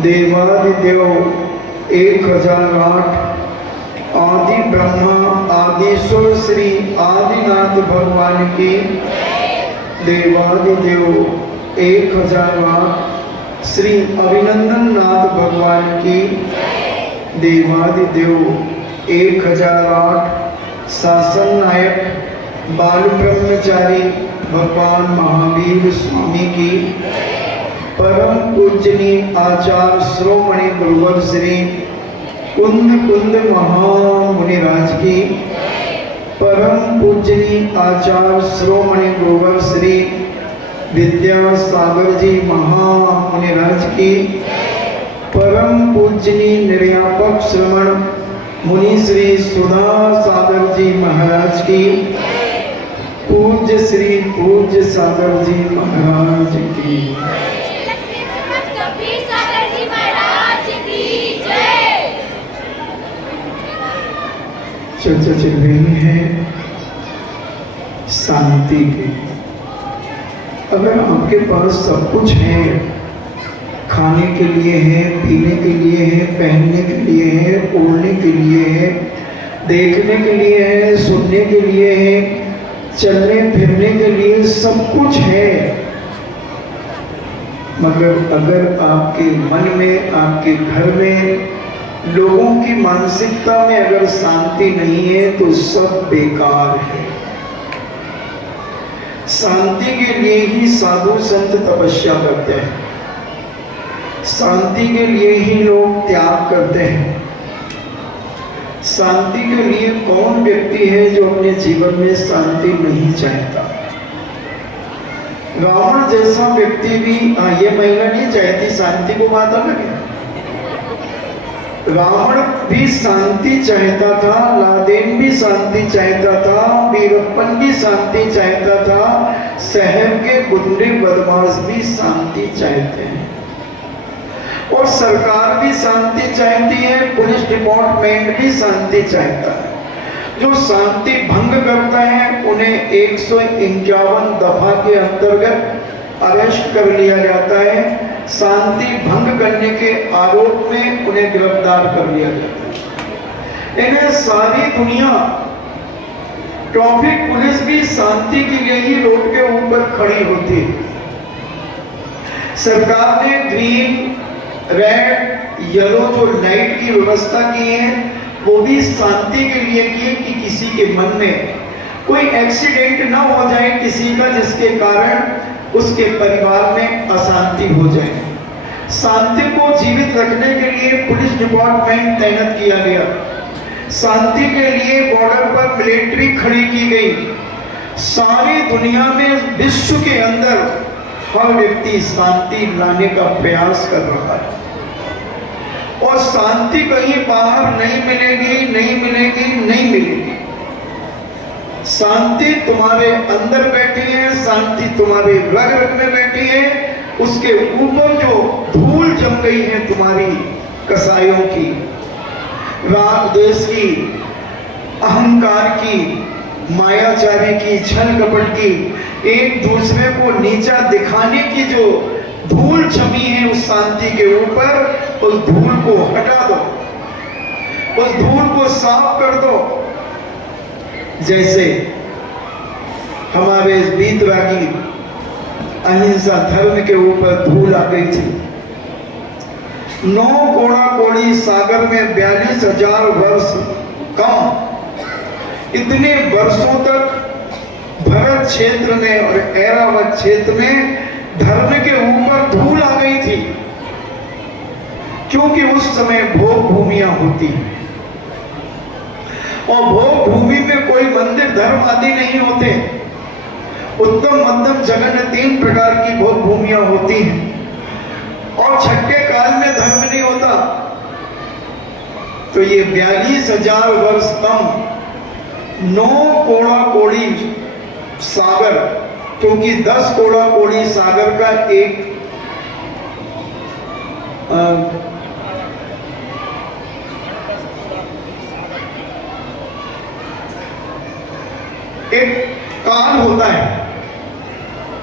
देवादिदेव 1008 आदि ब्रह्मा आदिश्वर श्री आदिनाथ भगवान की देवादिदेव 1008 श्री अभिनंदन नाथ भगवान की देवादिदेव 1008 शासन नायक बाल ब्रह्मचारी भगवान महावीर स्वामी की परम पूजनीय आचार्य श्रोमणि गुरुवर श्री कुंद कुंद महामुनिराज की परम पूजनीय आचार्य श्रोमणि गुरुवर श्री विद्यासागर जी महामुनिराज की परम पूजनीय निर्यापक श्रवण मुनि श्री सुधा सागर जी महाराज की पूज्य श्री पूज्य सागर जी महाराज की चर्चा चल रही है शांति की। अगर आपके पास सब कुछ है, खाने के लिए है, पीने के लिए है, पहनने के लिए है, ओढ़ने के लिए है, देखने के लिए है, सुनने के लिए है, चलने फिरने के लिए सब कुछ है, मगर अगर आपके मन में, आपके घर में, लोगों की मानसिकता में अगर शांति नहीं है तो सब बेकार है। शांति के लिए ही साधु संत तपस्या करते हैं, शांति के लिए ही लोग त्याग करते हैं। शांति के लिए कौन व्यक्ति है जो अपने जीवन में शांति नहीं चाहता? रावण जैसा व्यक्ति भी ये महिला नहीं चाहती शांति को, बात अलग है। रावण भी शांति चाहता था, लादेन भी शांति चाहता था, वीरप्पन भी शांति चाहता था, शहर के गुंडे बदमाश भी शांति चाहते हैं और सरकार भी शांति चाहती है, पुलिस डिपार्टमेंट भी शांति चाहता है। जो शांति भंग करता है उन्हें 151 दफा के अंतर्गत अरेस्ट कर लिया जाता है, शांति भंग करने के आरोप में उन्हें गिरफ्तार कर लिया जाता है। इन्हें सारी दुनिया, ट्रैफिक पुलिस भी शांति के लिए ही रोड के ऊपर खड़ी होती है। सरकार ने ग्रीन, रेड, येलो जो लाइट की व्यवस्था की है वो भी शांति के लिए की है कि किसी के मन में कोई एक्सीडेंट ना हो जाए किसी का, जिसके कारण उसके परिवार में अशांति हो जाए। शांति को जीवित रखने के लिए पुलिस डिपार्टमेंट तैनात किया गया, शांति के लिए बॉर्डर पर मिलिट्री खड़ी की गई। सारी दुनिया में, विश्व के अंदर हर व्यक्ति शांति लाने का प्रयास कर रहा है, और शांति कहीं बाहर नहीं मिलेगी, नहीं मिलेगी, नहीं मिलेगी। शांति तुम्हारे अंदर बैठी है, शांति तुम्हारे रग रग में बैठी है। उसके ऊपर जो धूल जम गई है तुम्हारी कसायों की, राग द्वेष की, अहंकार की, मायाचारी की, छल कपट की, एक दूसरे को नीचा दिखाने की जो धूल जमी है उस शांति के ऊपर, उस धूल को हटा दो, उस धूल को साफ कर दो। जैसे हमारे वीतरागी अहिंसा धर्म के ऊपर धूल आ गई थी। 9 कोड़ा कोड़ी सागर में 42,000 वर्ष कम, इतने वर्षों तक भरत क्षेत्र में और ऐरावत क्षेत्र में धर्म के ऊपर धूल आ गई थी, क्योंकि उस समय भोग भूमियां होती हैं, और भोग भूमि में कोई मंदिर धर्म आदि नहीं होते। उत्तम मध्यम जघन्य 3 प्रकार की भोग भूमियां होती हैं, और छठे काल में धर्म नहीं होता। तो ये 42,000 वर्ष कम, 9 कोड़ा कोड़ी सागर, क्योंकि 10 कोड़ा कोड़ी सागर का एक काल होता है,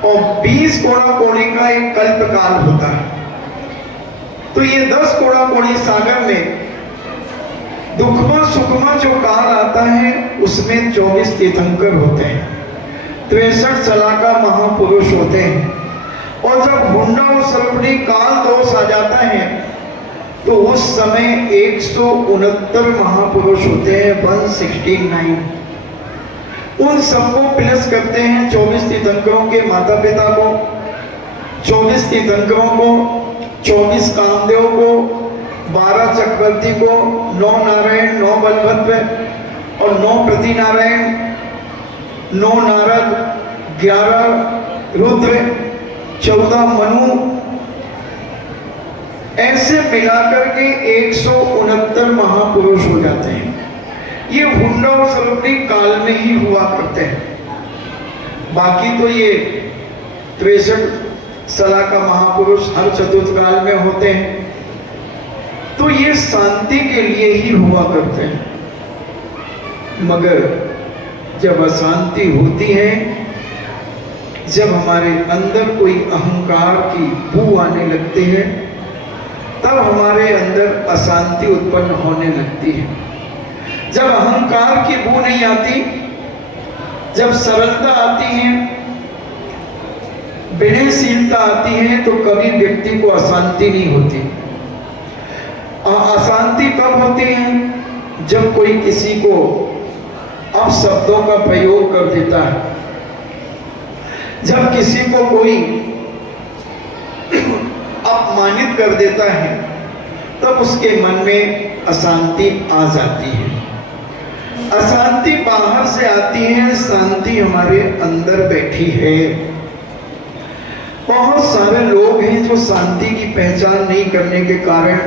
और 20 कोड़ा कोड़ी का एक कल्प काल होता है। तो ये 10 कोड़ा कोड़ी सागर में दुखमा सुखमा जो काल आता है, उसमें 24 तीर्थंकर होते हैं, 63 सलाका महापुरुष होते हैं। और जब हुंडा और सर्पणी काल दोष आ जाता है, तो उस समय 169 महापुरुष होते हैं, 169। उन सबको प्लस करते हैं 24 तीर्थंकरों के माता पिता को, 24 तीर्थंकरों को, 24 कामदेव को, 12 चक्रवर्ती को, 9 नारायण, 9 बलभद्र और 9 प्रति नारायण, 9 नारद, 11 रुद्र, 14 मनु, ऐसे मिलाकर के 169 महापुरुष हो जाते हैं। ये हुंडा और सर्पणी काल में ही हुआ करते हैं। बाकी तो ये 63 सलाका महापुरुष हर चतुर्थ काल में होते हैं। तो ये शांति के लिए ही हुआ करते हैं। मगर जब अशांति होती है, जब हमारे अंदर कोई अहंकार की बू आने लगती है, तब हमारे अंदर अशांति उत्पन्न होने लगती है। जब अहंकार की बू नहीं आती, जब सरलता आती है, विनयशीलता आती है, तो कभी व्यक्ति को अशांति नहीं होती। अशांति कब होती है? जब कोई किसी को अपशब्दों का प्रयोग कर देता है, जब किसी को कोई अपमानित कर देता है, तब उसके मन में अशांति आ जाती है। अशांति बाहर से आती है, शांति हमारे अंदर बैठी है। बहुत सारे लोग हैं जो शांति की पहचान नहीं करने के कारण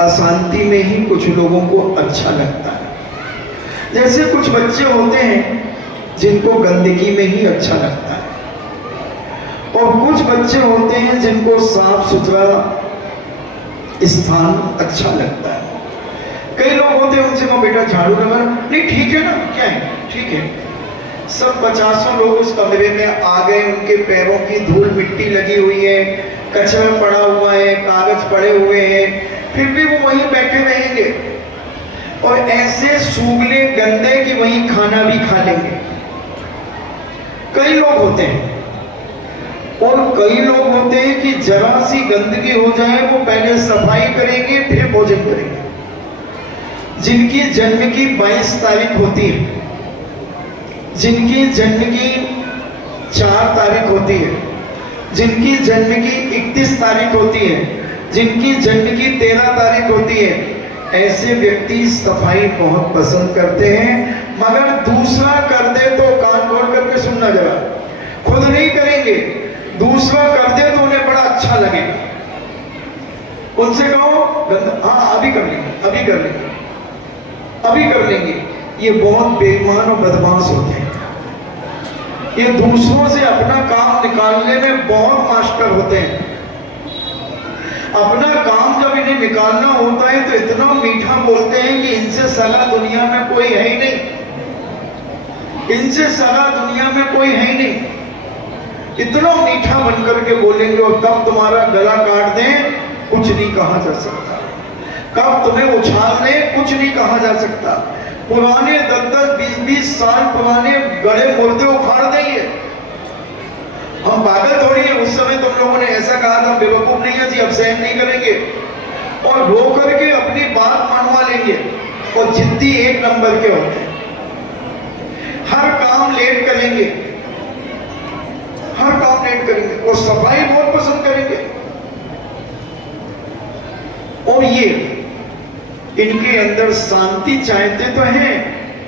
अशांति में ही कुछ लोगों को अच्छा लगता है। जैसे कुछ बच्चे होते हैं जिनको गंदगी में ही अच्छा लगता है, और कुछ बच्चे होते हैं जिनको साफ सुथरा स्थान अच्छा लगता है। कई लोग होते हैं, उनसे कहो बेटा झाड़ू लगा, नहीं ठीक है ना, क्या है, ठीक है। सब 50 लोग उस कमरे में आ गए, उनके पैरों की धूल मिट्टी लगी हुई है, कचरा पड़ा हुआ है, कागज पड़े हुए हैं, फिर भी वो वहीं बैठे रहेंगे और ऐसे सूगले गंदे कि वहीं खाना भी खा लेंगे। कई लोग होते हैं, और कई लोग होते हैं कि जरा सी गंदगी हो जाए वो पहले सफाई करेंगे फिर भोजन करेंगे। जिनकी जन्म की 22 तारीख होती है, जिनकी जन्म की 4 तारीख होती है, जिनकी जन्म की 31 तारीख होती है, जिनकी जन्म की 13 तारीख होती है, ऐसे व्यक्ति सफाई बहुत पसंद करते हैं। मगर दूसरा कर दे तो कान खोल करके सुनना, जरा खुद नहीं करेंगे, दूसरा कर दे तो उन्हें बड़ा अच्छा लगेगा। उनसे कहो हाँ अभी कर लेंगे, अभी कर लेंगे, अभी कर लेंगे। ये बहुत बेईमान और बदमाश होते हैं। ये दूसरों से अपना काम निकालने में बहुत मास्टर होते हैं। अपना काम जब इन्हें निकालना होता है तो इतना मीठा बोलते हैं कि इनसे सगा दुनिया में कोई है ही नहीं, इनसे सगा दुनिया में कोई है ही नहीं। इतना मीठा बनकर के बोलेंगे और कब तुम्हारा गला काट दें कुछ नहीं कहा जा सकता, कब तुम्हें उछाल दें कुछ नहीं कहा जा सकता। पुराने 10-10, 20-20 साल पुराने गड़े मुर्दे उखाड़ देंगे। हम पागल थोड़ी है, उस समय तुम लोगों ने ऐसा कहा था, बेवकूफ नहीं है जी, अब सहन नहीं करेंगे और रो करके अपनी बात मनवा लेंगे। और जिद्दी एक नंबर के होते हैं, हर काम लेट करेंगे, हर काम लेट करेंगे और सफाई बहुत पसंद करेंगे। और ये इनके अंदर शांति चाहते तो हैं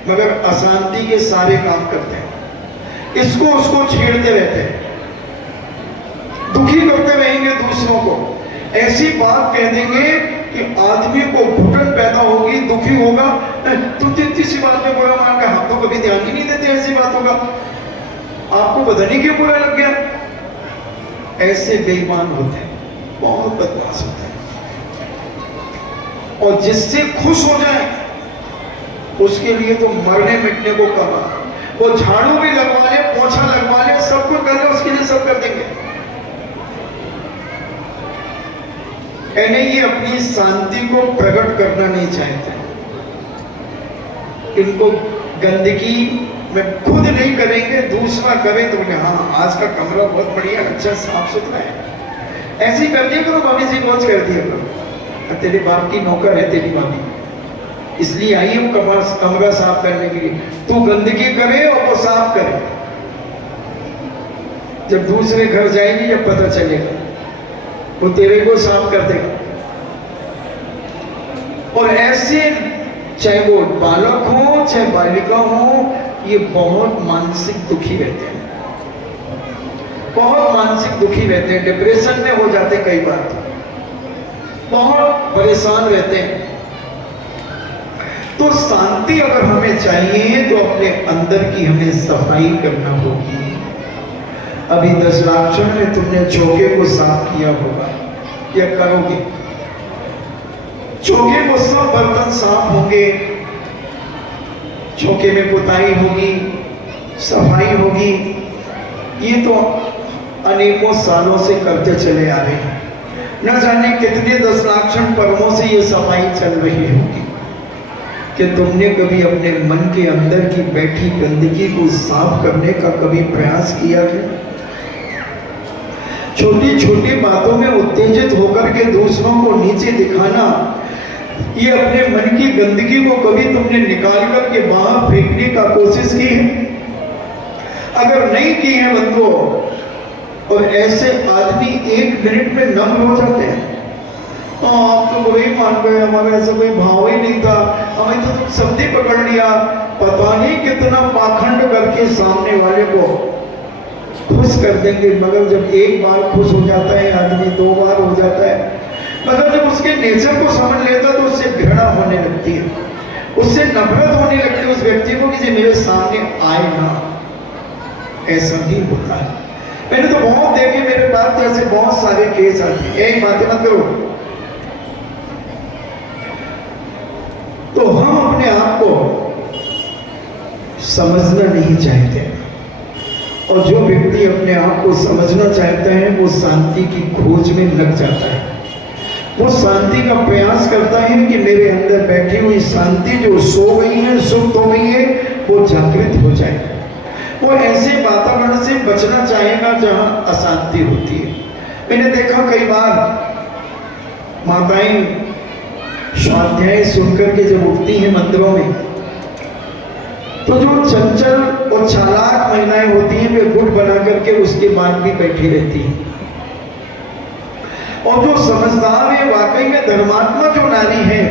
मगर अशांति के सारे काम करते हैं। इसको उसको छेड़ते रहते हैं, दुखी करते रहेंगे दूसरों को। ऐसी बात कह देंगे कि आदमी को घुटन पैदा होगी, दुखी होगा। तुम तो इतनी सी बात में बुरा मान गए, हम तो कभी ध्यान ही नहीं देते ऐसी बातों का, आपको पता नहीं क्यों बुरा लग गया। ऐसे बेईमान होते हैं, बहुत बदमाश होते हैं। और जिससे खुश हो जाए उसके लिए तो मरने मिटने को कहा। वो झाड़ू भी लगवा ले, पोछा लगवा ले, सब कुछ कर ले, उसके लिए सब कर देंगे। यानी ये अपनी शांति को प्रकट करना नहीं चाहते। इनको गंदगी में खुद नहीं करेंगे, दूसरा करें तो बोले हाँ आज का कमरा बहुत बढ़िया, अच्छा साफ सुथरा है। ऐसे ही कर दिया करो, भाभी से रोज कर दिया करो। तेरे बाप की नौकर है तेरी भाभी, इसलिए आई है वो कमरा साफ करने के लिए। तू गंदगी करे और वो साफ करे। जब दूसरे घर जाएगी जब पता चलेगा, वो तेरे को साफ कर देगा। और ऐसे चाहे वो बालक हो चाहे बालिका हो, ये बहुत मानसिक दुखी रहते हैं, बहुत मानसिक दुखी रहते हैं, डिप्रेशन में हो जाते कई बार, बहुत परेशान रहते हैं। तो शांति अगर हमें चाहिए तो अपने अंदर की हमें सफाई करना होगी। अभी 10 लाक्षण में तुमने चौके को साफ किया होगा या करोगे, चौके को सब बर्तन साफ होंगे, चौके में पुताई होगी, सफाई होगी। ये तो अनेकों सालों से करते चले आ रहे हैं, न जाने कितने 10 लाक्षण पर्वों से ये सफाई चल रही होगी। कि तुमने कभी अपने मन के अंदर की बैठी गंदगी को साफ करने का कभी प्रयास किया क्या? छोटी छोटी बातों में उत्तेजित होकर के दूसरों को नीचे दिखाना, ये अपने मन की गंदगी को कभी तुमने निकाल करके बाहर फेंकने का कोशिश की है? अगर नहीं की है बंधुओं, और ऐसे आदमी 1 मिनट में नम्र हो जाते हैं। आप तो बुरे ही मान गए, हमारा ऐसा कोई भाव ही नहीं था, हमें तो तुम शब्द ही पकड़ लिया। पता नहीं कितना पाखंड करके सामने वाले को खुश कर देंगे, मगर जब एक बार खुश हो जाता है आदमी, 2 बार हो जाता है, मगर जब उसके नेचर को समझ लेता तो उससे घृणा होने लगती है, उससे नफरत होने लगती है उस व्यक्ति को कि मेरे सामने आए ना। ऐसा भी होता है, मैंने तो बहुत देखे, मेरे पास ऐसे बहुत सारे केस आते हैं। यही बातें मत करो। तो हम अपने आप को समझना नहीं चाहते, और जो व्यक्ति अपने आप को समझना चाहता है वो शांति की खोज में लग जाता है। वो शांति का प्रयास करता है कि मेरे अंदर बैठी हुई शांति जो सो गई है, सुप्त हो गई है, वो जागृत हो जाए। वो ऐसे वातावरण से बचना चाहेगा जहां अशांति होती है। मैंने देखा कई बार माताएं स्वाध्याय सुनकर के जब उठती हैं मंदिरों में, तो जो चंचल और चालाक महिलाएं होती हैं वे गुट बना करके उसके बाद भी बैठी रहती हैं, और जो समझदार है, वाकई में धर्मात्मा जो नारी है,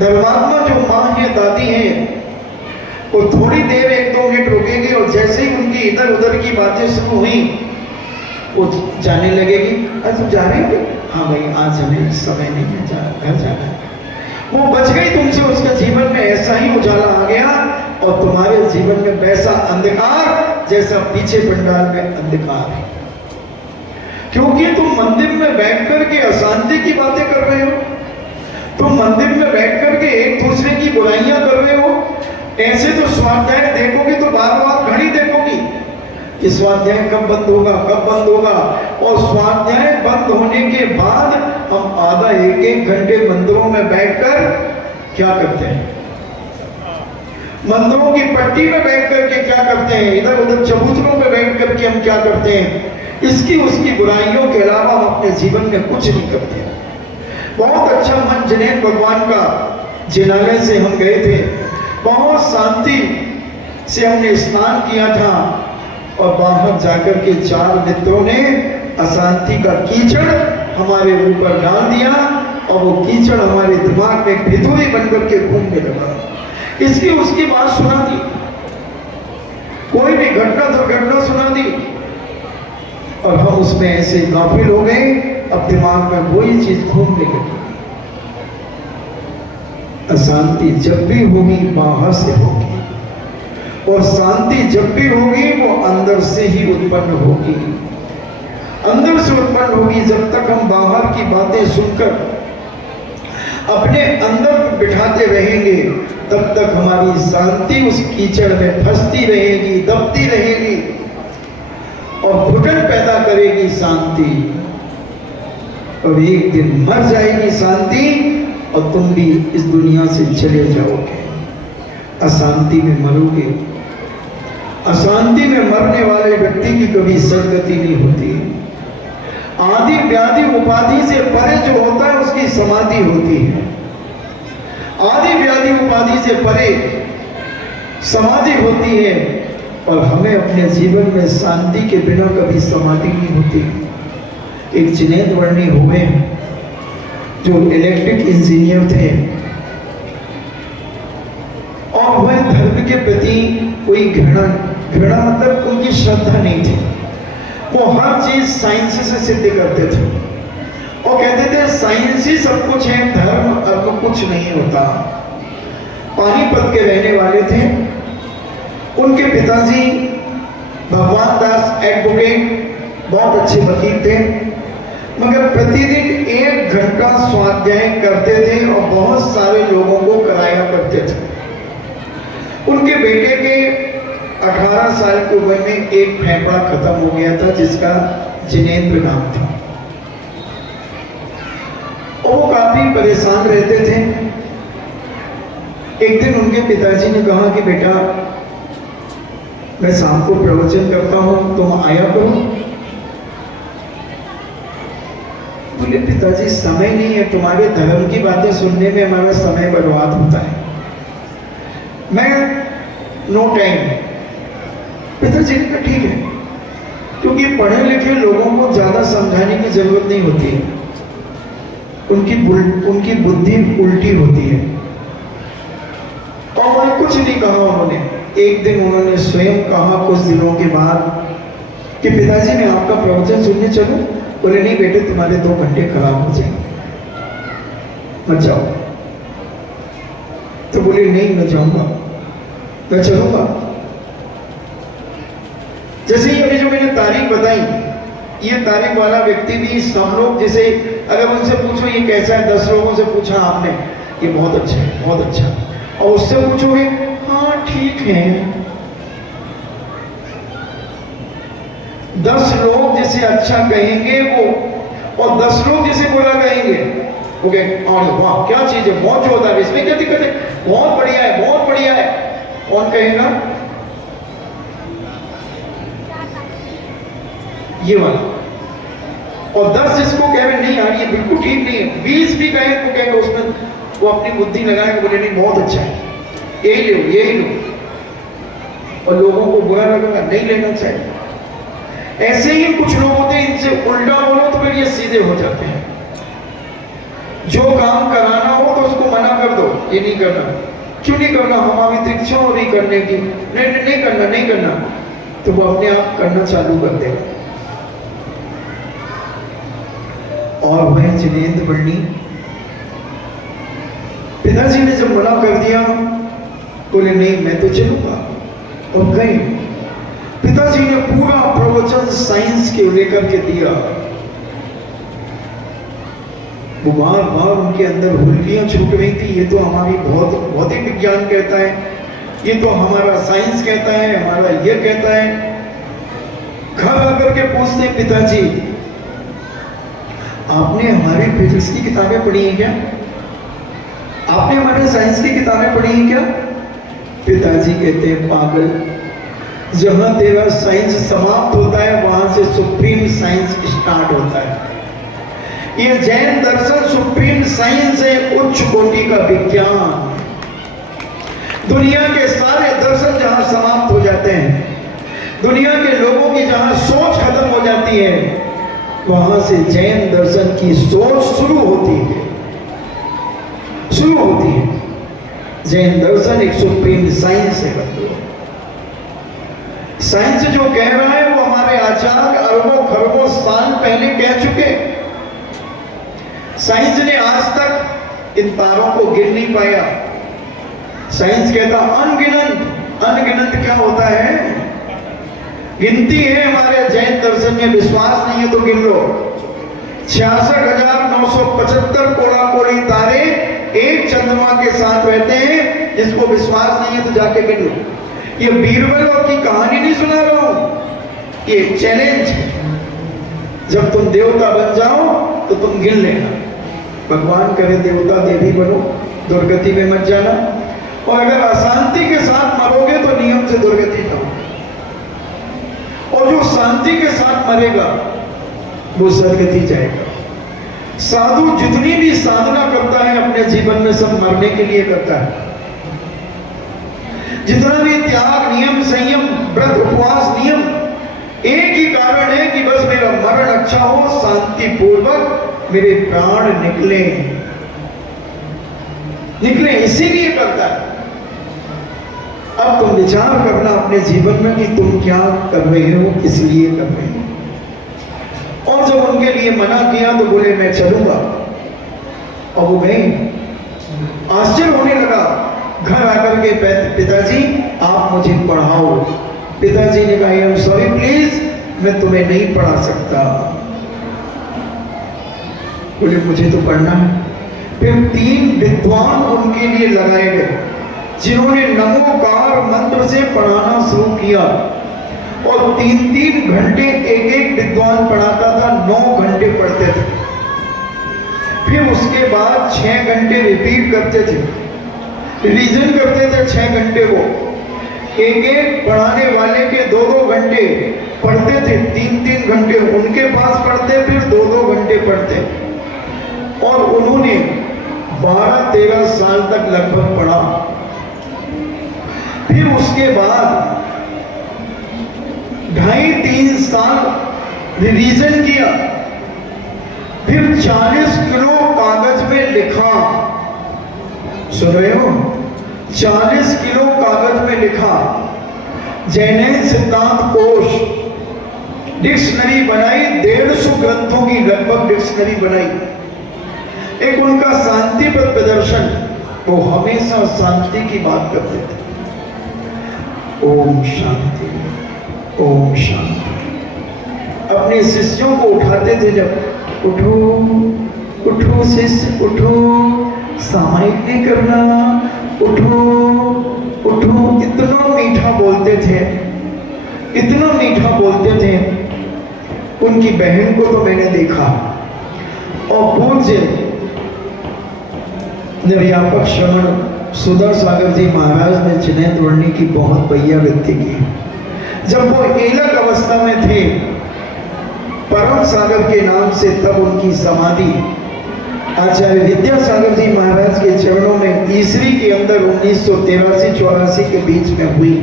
धर्मात्मा जो माँ है, दादी है, वो थोड़ी देर 1-2 मिनट रुकेगी और जैसे ही उनकी इधर उधर की बातें शुरू हुई वो जाने लगेगी, अरे तुम जा रहे हो? हाँ भाई आज हमें समय नहीं है, घर जाना है। वो बच गई तुमसे, उसके जीवन में ऐसा ही उजाला आ गया और तुम्हारे जीवन में वैसा अंधकार जैसा पीछे पंडाल में अंधकार है। क्योंकि तुम मंदिर में बैठ करके अशांति की बातें कर रहे हो, तुम मंदिर में बैठ करके एक दूसरे की बुराइयां कर रहे हो। ऐसे तो स्वाध्याय देखोगे तो बार बार घड़ी देखोगी कि स्वाध्याय कब बंद होगा, कब बंद होगा। और स्वाध्याय बंद होने के बाद हम आधा एक घंटे मंदिरों में बैठकर क्या करते हैं? मंदिरों की पट्टी में बैठ करके क्या करते हैं? इधर उधर चबूतरों में बैठ करके हम क्या करते हैं? इसकी उसकी बुराइयों के अलावा हम अपने जीवन में कुछ नहीं करते। बहुत अच्छा मन जुनैद भगवान का जिनालय से हम गए थे, बहुत शांति से हमने स्नान किया था और बाहर जाकर के 4 मित्रों ने अशांति का कीचड़ हमारे ऊपर डाल दिया और वो कीचड़ हमारे दिमाग में भितोरी बनकर के घूमने लगा। इसकी उसकी बात सुना दी, कोई भी घटना दुर्घटना सुना दी और हम उसमें ऐसे गाफिल हो गए, अब दिमाग में वही चीज घूमने लगी। अशांति जब भी होगी बाहर से होगी और शांति जब भी होगी वो अंदर से ही उत्पन्न होगी, अंदर से उत्पन्न होगी। जब तक हम बाहर की बातें सुनकर अपने अंदर बिठाते रहेंगे तब तक हमारी शांति उस कीचड़ में फंसती रहेगी, दबती रहेगी और घुटन पैदा करेगी शांति। और एक दिन मर जाएगी शांति और तुम भी इस दुनिया से चले जाओगे। अशांति में मरोगे। अशांति में मरने वाले व्यक्ति की कभी सदगति नहीं होती। आदि व्याधि उपाधि से परे जो होता है उसकी समाधि होती है। आदि व्याधि उपाधि से परे समाधि होती है और हमें अपने जीवन में शांति के बिना कभी समाधि नहीं होती। एक जुनैद वर्णी हुए जो इलेक्ट्रिक इंजीनियर थे और वह धर्म के प्रति कोई घृणा मतलब उनकी श्रद्धा नहीं थी। वो हर चीज साइंस से सिद्ध करते थे और कहते थे साइंस ही सब कुछ है, धर्म अब कुछ नहीं होता। पानीपत के रहने वाले थे। उनके पिताजी भगवान दास एडवोकेट बहुत अच्छे वकील थे, मगर प्रतिदिन 1 घंटा स्वाध्याय करते थे और बहुत सारे लोगों को कराया करते थे। उनके बेटे के 18 साल की उम्र में एक फेफड़ा खत्म हो गया था जिसका जिनेंद्र नाम था और वो काफी परेशान रहते थे। एक दिन उनके पिताजी ने कहा कि बेटा मैं शाम को प्रवचन करता हूं, तुम आया करो। बोले पिताजी समय नहीं है, तुम्हारे धर्म की बातें सुनने में हमारा समय बर्बाद होता है, मैं नो टाइम। पिताजी ने कहा ठीक है, क्योंकि पढ़े लिखे लोगों को ज्यादा समझाने की जरूरत नहीं होती है, उनकी बुद्धि उल्टी होती है। और उन्हें कुछ नहीं कहा उन्होंने। एक दिन उन्होंने स्वयं कहा कुछ दिनों के बाद कि पिताजी मैं आपका प्रवचन सुनने चलूं? बोले नहीं बेटे, तुम्हारे 2 घंटे खराब हो जाएंगे, मत जाओ। तो बोले नहीं मैं जाऊंगा, मैं चलूंगा। जैसे ही अभी जो मैंने तारीख बताई, ये तारीख वाला व्यक्ति भी सब लोग जैसे अगर उनसे पूछो ये कैसा है, 10 लोगों से पूछा आपने, ये बहुत अच्छा है, बहुत अच्छा। और उससे पूछोगे हाँ ठीक है। 10 लोग जिसे अच्छा कहेंगे वो, और 10 लोग जिसे बुरा कहेंगे वो कहेंगे वाह क्या चीज है, बहुत जोरदार है, इसमें क्या दिक्कत है, बहुत बढ़िया है, बहुत बढ़िया है। कौन कहेगा? ये वाला। और 10 जिसको कह रहे नहीं यार ये बिल्कुल ठीक नहीं है, 20 भी कहे तो कहेंगे उसमें वो अपनी बुद्धि लगाएंगे, बोले नहीं बहुत अच्छा है, यही लो यही लो। और लोगों को बुरा लगेगा, नहीं लेना चाहिए। ऐसे ही कुछ लोग होते हैं, इनसे उल्टा बोलो तो फिर ये सीधे हो जाते हैं। जो काम कराना हो तो उसको मना कर दो, ये नहीं करना। क्यों नहीं करना? हमारी इच्छा हो रही करने की, नहीं करना, नहीं करना, तो वो अपने आप करना चालू कर देगा। और वह जिनेंद्र वर्णी। पिताजी ने जब मना कर दिया, बोले नहीं मैं तो चलूंगा, और गए। पिताजी ने पूरा प्रवचन साइंस के लेकर के दिया। वो बार बार उनके अंदर हुल्कियां छूट रही थी, ये तो हमारी भौतिक विज्ञान कहता है, ये तो हमारा साइंस कहता है, हमारा ये कहता है। घर आकर के पूछते पिताजी आपने हमारी फिजिक्स की किताबें पढ़ी हैं क्या? आपने हमारे साइंस की किताबें पढ़ी हैं क्या? पिताजी कहते हैं पागल, जहां तेरा साइंस समाप्त होता है वहां से सुप्रीम साइंस स्टार्ट होता है। ये जैन दर्शन सुप्रीम साइंस है, उच्च कोटि का विज्ञान। दुनिया के सारे दर्शन जहां समाप्त हो जाते हैं, दुनिया के लोगों की जहां सोच खत्म हो जाती है, वहां से जैन दर्शन की सोच शुरू होती है। जैन दर्शन एक सुप्रीम साइंस है। साइंस जो कह रहा है वो हमारे आचार्य अरबों खरबों साल पहले कह चुके। साइंस ने आज तक इन तारों को गिन नहीं पाया। साइंस कहता अनगिनत क्या होता है? गिनती है। हमारे जैन दर्शन में विश्वास नहीं है तो गिन लो। 66,975 कोड़ा कोड़ी तारे एक चंद्रमा के साथ रहते हैं। जिसको विश्वास नहीं है तो जाके गिन लो। ये बीरबल की कहानी नहीं सुना रहा हूं, ये चैलेंज। जब तुम देवता बन जाओ तो तुम गिन लेना। भगवान करे देवता देवी बनो, दुर्गति में मत जाना। और अगर अशांति के साथ मरोगे तो नियम से दुर्गति ना हो। और जो शांति के साथ मरेगा वो सदगति जाएगा। साधु जितनी भी साधना करता है अपने जीवन में सब मरने के लिए करता है। जितना भी त्याग, नियम, संयम, व्रत, उपवास, नियम, एक ही कारण है कि बस मेरा मरण अच्छा हो, शांति पूर्वक मेरे प्राण निकले, इसीलिए करता है। अब तुम विचार करना अपने जीवन में कि तुम क्या कर रहे हो, किस लिए कर रहे हो। और जब उनके लिए मना किया तो बोले मैं चलूंगा, और वो गए। आश्चर्य होने लगा। घर आकर के पिताजी आप मुझे पढ़ाओ। पिताजी ने कहा आई एम सॉरी प्लीज, मैं तुम्हें नहीं पढ़ा सकता। बोले मुझे तो पढ़ना है। फिर 3 विद्वान उनके लिए लगाए गए जिन्होंने नमोकार मंत्र से पढ़ाना शुरू किया। और 3-3 घंटे एक विद्वान पढ़ाता था, 9 घंटे पढ़ते थे। फिर उसके बाद 6 घंटे रिपीट करते थे, रिवीजन करते थे 6 घंटे। वो एक पढ़ाने वाले के 2-2 घंटे पढ़ते थे, 3-3 घंटे उनके पास पढ़ते, फिर 2-2 घंटे पढ़ते। और उन्होंने 12-13 साल तक लगभग पढ़ा। फिर उसके बाद 2.5-3 साल रिवीजन किया। फिर 40 किलो कागज में लिखा। सुन रहे हो? 40 किलो कागज में लिखा। जैन सिद्धांत कोश, डिक्शनरी बनाई। 150 ग्रंथों की लगभग डिक्शनरी बनाई। एक उनका शांति पर प्रदर्शन, वो हमेशा शांति की बात करते थे। ओम शांति, ओम शांति। अपने शिष्यों को उठाते थे जब, उठो उठो शिष्य उठो, सामायिक नहीं करना, उठो उठो। इतना मीठा बोलते थे, इतना मीठा बोलते थे। उनकी बहन को तो मैंने देखा। और पूज्य निर्व्यापक श्रवण सुधर सागर जी महाराज ने जिनेंद्र वर्णी की बहुत बढ़िया व्यक्ति की। जब वो एलक अवस्था में थे परम सागर के नाम से, तब उनकी समाधि आचार्य विद्यासागर जी महाराज के चरणों में ईसवी के अंदर 1983-84 के बीच में हुई।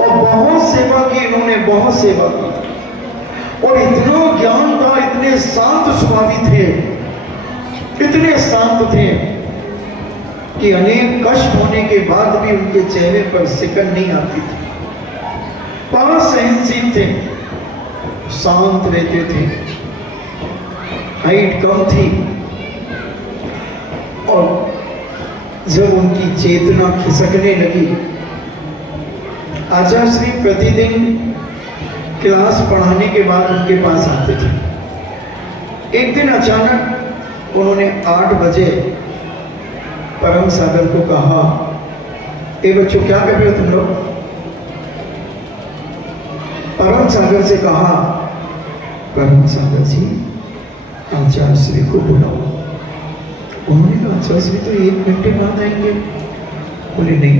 और बहुत सेवा की इन्होंने, बहुत सेवा की। और इतना ज्ञान था, इतने शांत स्वभावी थे, इतने शांत थे कि अनेक कष्ट होने के बाद भी उनके चेहरे पर सिकन नहीं आती थी। बहुत सहनशील थे, शांत रहते थे। हाइट कम थी, और जब उनकी चेतना खिसकने लगी, आचार्य श्री प्रतिदिन क्लास पढ़ाने के बाद उनके पास आते थे। एक दिन अचानक उन्होंने 8 बजे परम सागर को कहा, ए बच्चों क्या कर रहे हो तुम लोग? परम सागर से कहा, परम सागर जी आचार्य श्री को बुलाओ। उन्होंने कहा आचार्य श्री तो 1 घंटे बाद आएंगे। बोले नहीं,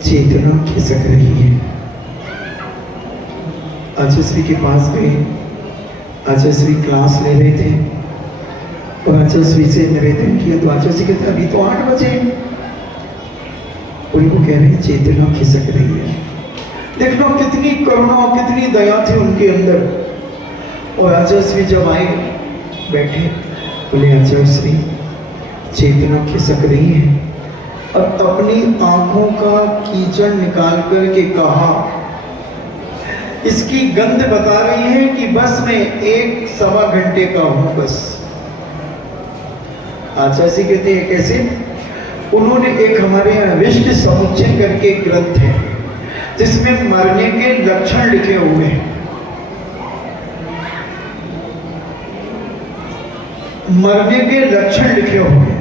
चेतना खिसक रही है। आचार्य श्री के पास गए, आचार्य श्री क्लास ले रहे थे और आचार्य श्री से निवेदन किया तो आचार्य श्री कहते अभी तो 8 बजे। उनको कह रहे चेतना खिसक रही है। देखना कितनी करुणा, कितनी दया थी उनके अंदर। और आचार्य श्री जब आए, बैठे, बोले आचार्य श्री चेतना खिसक रही है। अब अपनी आंखों का कीचड़ निकाल करके कहा, इसकी गंध बता रही है कि बस मैं 1-1.25 घंटे का हूं बस। आचार्य जी कहते हैं कैसे? उन्होंने एक हमारे यहाँ विष्ट समुच्चय करके ग्रंथ है जिसमें मरने के लक्षण लिखे हुए हैं। मरने के लक्षण लिखे हुए हैं।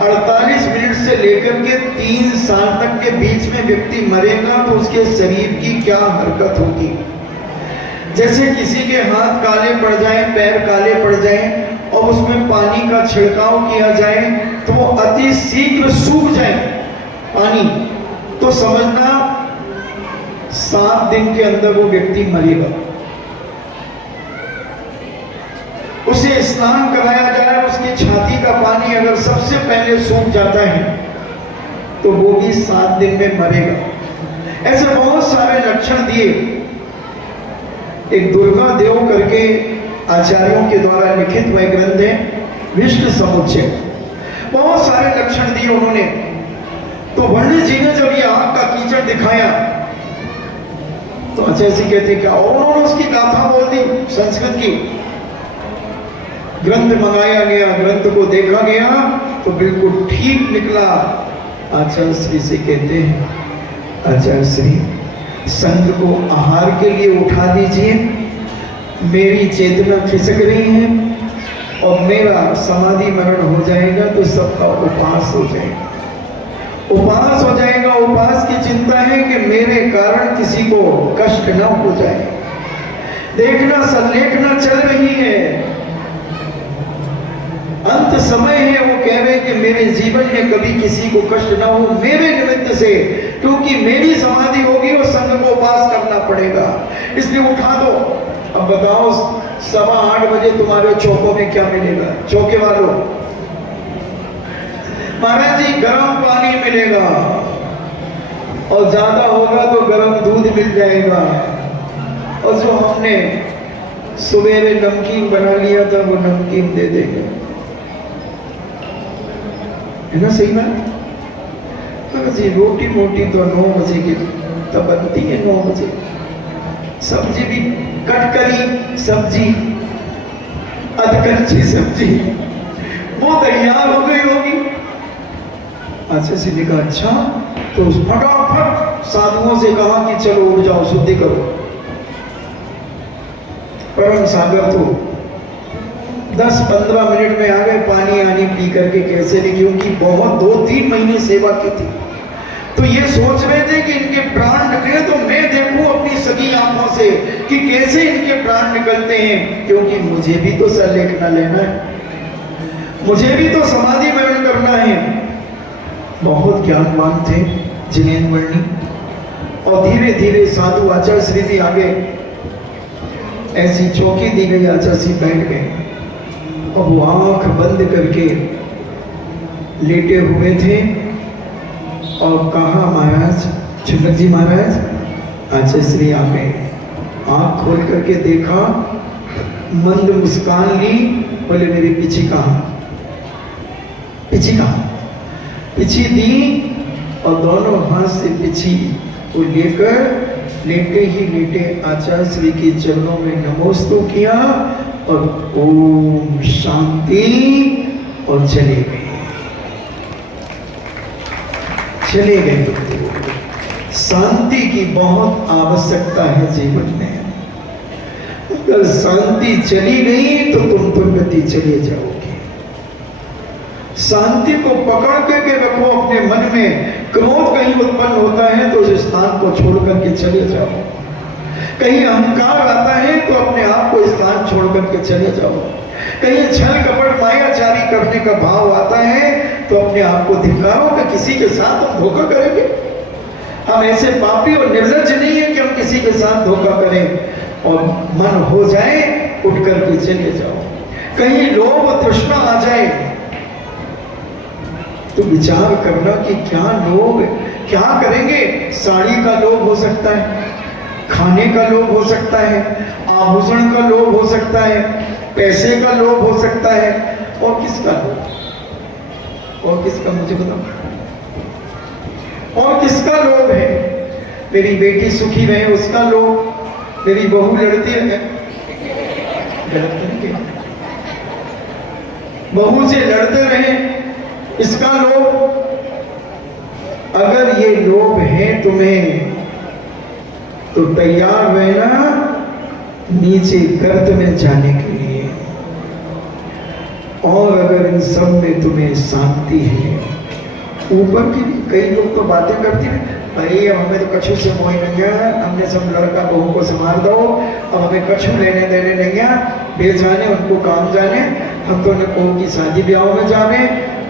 48 मिनट से लेकर के 3 साल तक के बीच में व्यक्ति मरेगा तो उसके शरीर की क्या हरकत होगी। जैसे किसी के हाथ काले पड़ जाएं, पैर काले पड़ जाएं और उसमें पानी का छिड़काव किया जाए तो वो अति शीघ्र सूख जाए पानी, तो समझना 7 दिन के अंदर वो व्यक्ति मरेगा। उसे स्नान कराया जाए, उसकी छाती का पानी अगर सबसे पहले सूख जाता है तो वो भी 7 दिन में मरेगा। ऐसे बहुत सारे लक्षण दिए। एक दुर्गा देव करके आचार्यों के द्वारा लिखित वह ग्रंथ है विष्ट समुच्चय। बहुत सारे लक्षण दिए उन्होंने। तो वर्णी जी ने जब ये आग का कीचड़ दिखाया तो आचार्य जी कहते क्या, और उन्होंने उसकी गाथा बोल दी संस्कृत की। ग्रंथ मंगाया गया, ग्रंथ को देखा गया तो बिल्कुल ठीक निकला। आचार्य श्री से कहते हैं आचार्य श्री संघ को आहार के लिए उठा दीजिए, मेरी चेतना खिसक रही है और मेरा समाधि मरण हो जाएगा तो सबका उपवास हो जाएगा। उपवास हो जाएगा। उपवास की चिंता है कि मेरे कारण किसी को कष्ट न हो जाए। देखना संलेखना चल रही है, अंत समय है। वो कह रहे कि मेरे जीवन में कभी किसी को कष्ट ना हो मेरे निमित्त से, क्योंकि मेरी समाधि होगी और संघ को उपास करना पड़ेगा, इसलिए उठा दो। अब बताओ 7:15 बजे तुम्हारे चौकों में क्या मिलेगा? चौके वालों, महाराज जी गर्म पानी मिलेगा और ज्यादा होगा तो गर्म दूध मिल जाएगा। और जो हमने सुबह नमकीन बना लिया था वो नमकीन दे देंगे, है ना? सही बात जी। रोटी मोटी तो 9 बजे की तब बनती है, 9 बजे। सब्जी भी कटकरी सब्जी, अधकच्ची सब्जी, वो तैयार हो गई होगी। अच्छा से लिखा, अच्छा तो फटाफट साधुओं से कहा कि चलो उठ जाओ, शुद्धि करो। परम सागर तो 10-15 मिनट में आ गए, पानी आनी पी करके कैसे भी, क्योंकि बहुत 2-3 महीने सेवा की थी। तो ये सोच रहे थे कि इनके प्राण निकले तो मैं देखूं अपनी सगी आंखों से कि कैसे इनके प्राण निकलते हैं, क्योंकि मुझे भी तो संलेखना लेना है, मुझे भी तो समाधि मरण करना है। बहुत ज्ञानवान थे जिनेन्द्र वर्णी। और धीरे धीरे साधु आचार्य श्री भी आ गए। ऐसी चौकी दी गई, आचार्य श्री बैठ गए और वो आंख बंद करके लेटे हुए थे और कहा, महाराज चुनक जी महाराज। आचार्य श्री आ गए, आंख खोल करके देखा, मंद मुस्कान ली, बोले मेरी पिछी कहाँ? पिछी कहाँ? पिछी दी और दोनों हाथ से पिछी को लेकर लेटे ही लेटे आचार्य श्री के चरणों में नमोस्तु किया और ओम शांति, और चले गए, चले गए। शांति की बहुत आवश्यकता है जीवन में। अगर शांति चली गई तो तुम दुर्गति चले जाओगे। शांति को पकड़ करके रखो अपने मन में। क्रोध कहीं उत्पन्न होता है तो उस स्थान को छोड़ करके चले जाओ। कहीं अहंकार आता है तो अपने आप को स्थान छोड़ करके चले जाओ। कहीं छल कपट मायाचारी करने का भाव आता है तो अपने आप को धिक्कारो कि किसी के साथ हम धोखा करेंगे। हम ऐसे पापी और निर्लज्ज नहीं है कि हम किसी के साथ धोखा करें। और मन हो जाए उठ करके चले जाओ। कहीं लोभ तृष्णा आ जाए तो विचार करना कि क्या लोभ, क्या करेंगे। साड़ी का लोभ हो सकता है, खाने का लोभ हो सकता है, आभूषण का लोभ हो सकता है, पैसे का लोभ हो सकता है, और किसका लोभ, और किसका, मुझे बताओ, और किसका लोभ है। मेरी बेटी सुखी रहे उसका लोभ, मेरी बहू लड़ती रहे, गलत नहीं, बहू से लड़ते रहे इसका लोभ। अगर ये लोभ है तुम्हें तो तैयार रहना नीचे गर्त में जाने के लिए। और अगर इन सब में तुम्हें शांति है, ऊपर की कई लोग तो बातें करते हैं, भाई अब हमें तो कछु से मोह नहीं है, हमने सब लड़का बहू को संभाल दो, अब हमें कछु लेने देने नहीं है, बेचाने उनको काम जाने, हम तो न बहू की शादी ब्याह में जावे,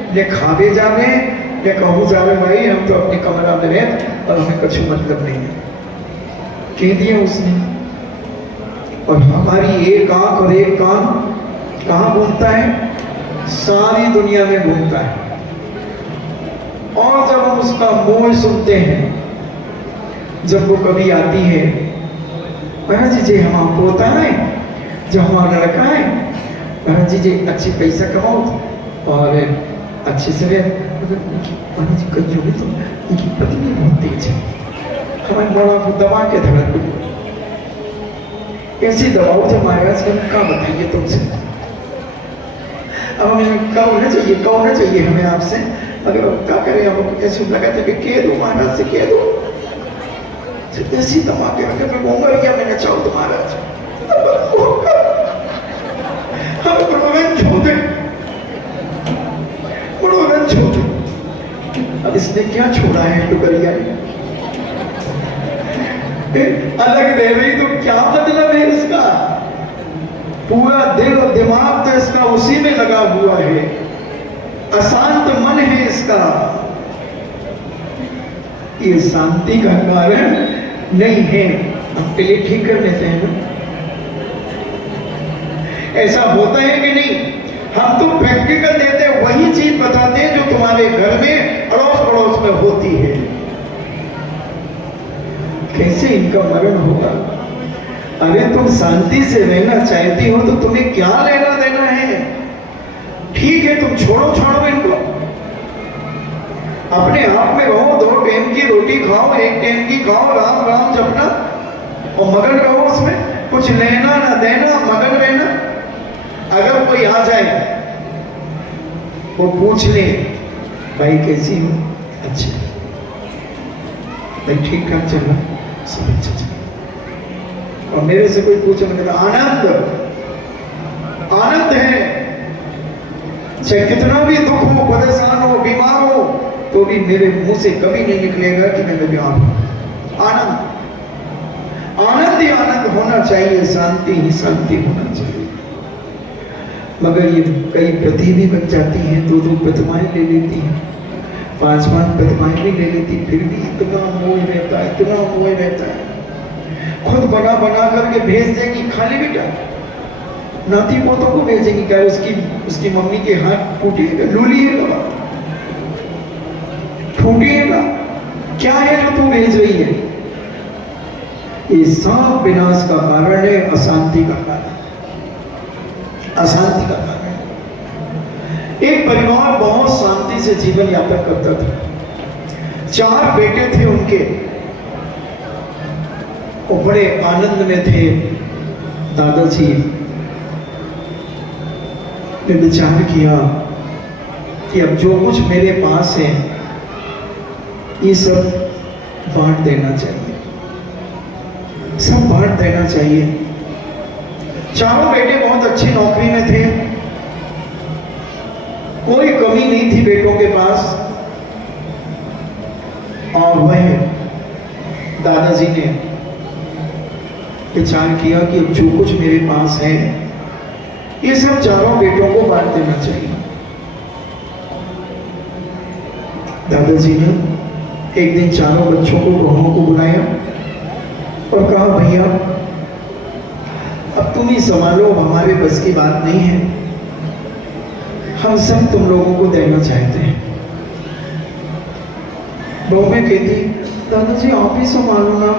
न खावे जावे, न कहूँ जावे, भाई हम तो अपने कमरा में रह और हमें कछु मतलब नहीं है, कह दिया उसने। और हमारी एक आंख और एक कान कहाँ घूमता है, सारी दुनिया में घूमता है। और जब हम उसका मोह सुनते हैं, जब वो कभी आती है, महाराज जी हमारा पोता है, जो हमारा लड़का है, महाराज जी अच्छी पैसा कमाओ और अच्छे से रहे। महाराज जी कभी होगी तो उनकी पत्नी बहुत तेज है, हमारे बड़ा को दबा के धड़क ऐसी दबाओ जो महाराज का क्या बताइए तुमसे। अब हमें क्या होना चाहिए हमें आपसे, अगर क्या करें, हम ऐसे लगाते कि कह दो महाराज से, कह दो ऐसी दबा के अगर मैं कहूँगा या मैंने चाहूँ तो महाराज हम मनोरंजन छोड़े। अब इसने क्या छोड़ा है टुकरिया, अलग दे रही तो क्या मतलब है इसका। पूरा दिल और दिमाग तो इसका उसी में लगा हुआ है, अशांत मन है इसका। ये शांति का कारण नहीं है, हम पहले ठीक कर लेते हैं ना। ऐसा होता है कि नहीं, हम तो प्रैक्टिकल देते हैं, वही चीज बताते हैं जो तुम्हारे घर में अड़ोस पड़ोस में होती है। कैसे इनका मरण होगा। अरे तुम शांति से रहना चाहती हो तो तुम्हें क्या लेना देना है। ठीक है तुम छोड़ो इनको, अपने आप में रहो, 2 टाइम की रोटी खाओ, 1 टाइम की खाओ, राम राम जपना और मगन रहो उसमें, कुछ लेना ना देना, मगन रहना। अगर कोई आ जाए वो पूछ ले, भाई कैसी हो, अच्छा भाई ठीक ठाक चल रहा, सब अच्छा चल। और मेरे से कोई पूछे, मैं आनंद है, चाहे कितना भी दुख हो, परेशान हो, बीमार हो, तो भी मेरे मुंह से कभी नहीं निकलेगा कि मैं बीमार हूं। आनंद ही आनंद होना चाहिए, शांति ही शांति होना चाहिए। मगर ये कई प्रति भी बन जाती हैं, 2 प्रतिमाएं ले लेती हैं, 5 प्रतिमाएं भी ले लेती, फिर भी इतना मोह रहता है, इतना मोह रहता है। खुद बना करके भेज देंगी, खा ले बेटा, नाती पोतों को भेजेंगी, क्या उसकी मम्मी के हाथ टूटिएगा, लूलिएगा, टूटिएगा, क्या है जो तू भेज रही है। ये सब विनाश का कारण है, अशांति का कारण, अशांति का कारण। एक परिवार बहुत शांति से जीवन यापन करता था, 4 बेटे थे उनके, वो बड़े आनंद में थे। दादाजी मैं विचार किया कि अब जो कुछ मेरे पास है ये सब बांट देना चाहिए, सब बांट देना चाहिए। चारों बेटे बहुत अच्छी नौकरी में थे, कोई कमी नहीं थी बेटों के पास। और वह दादाजी ने विचार किया कि अब जो कुछ मेरे पास है ये सब चारों बेटों को बांट देना चाहिए। दादाजी ने एक दिन चारों बच्चों को, बहनों को बुलाया और कहा, भैया अब तुम ही संभालो, अब हमारे बस की बात नहीं है, हम सब तुम लोगों को देना चाहते हैं। बहुएं कहती, दादाजी आप ही संभालो ना,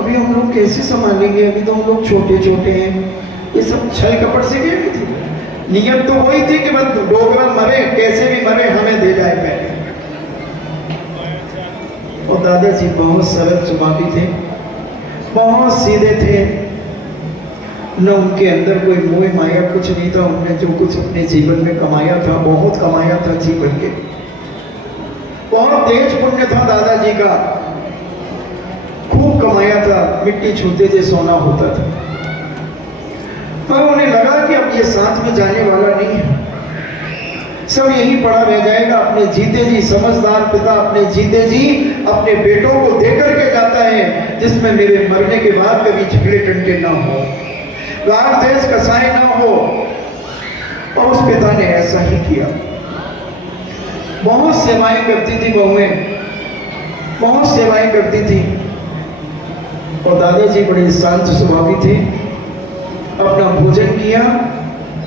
अभी हम लोग कैसे संभालेंगे, अभी तो हम लोग छोटे छोटे हैं। ये सब छल कपट से कह रही थी। नियत तो वही थी कि बस डोगरा मरे, कैसे भी मरे, हमें दे जाए पहले। और दादाजी बहुत सरल स्वभावी थे, बहुत सीधे थे, न उनके अंदर कोई मोह माया कुछ नहीं था। उन्होंने जो कुछ अपने जीवन में कमाया था, बहुत कमाया था जीवन के, बहुत तेज पुण्य था दादाजी का, खूब कमाया था, मिट्टी छूते थे सोना होता था। पर उन्हें लगा कि अब ये साथ में जाने वाला नहीं है, सब यही पड़ा रह जाएगा। अपने जीते जी समझदार पिता अपने जीते जी अपने बेटों को देकर के जाता है, जिसमें मेरे मरने के बाद कभी झगड़े टंटे ना हो, राग देश कसाई ना हो। और उस पिता ने ऐसा ही किया। बहुत सेवाएं करती थी बहुएं, बहुत सेवाएं करती थी। और दादाजी बड़े शांत स्वभावी थे। अपना भोजन किया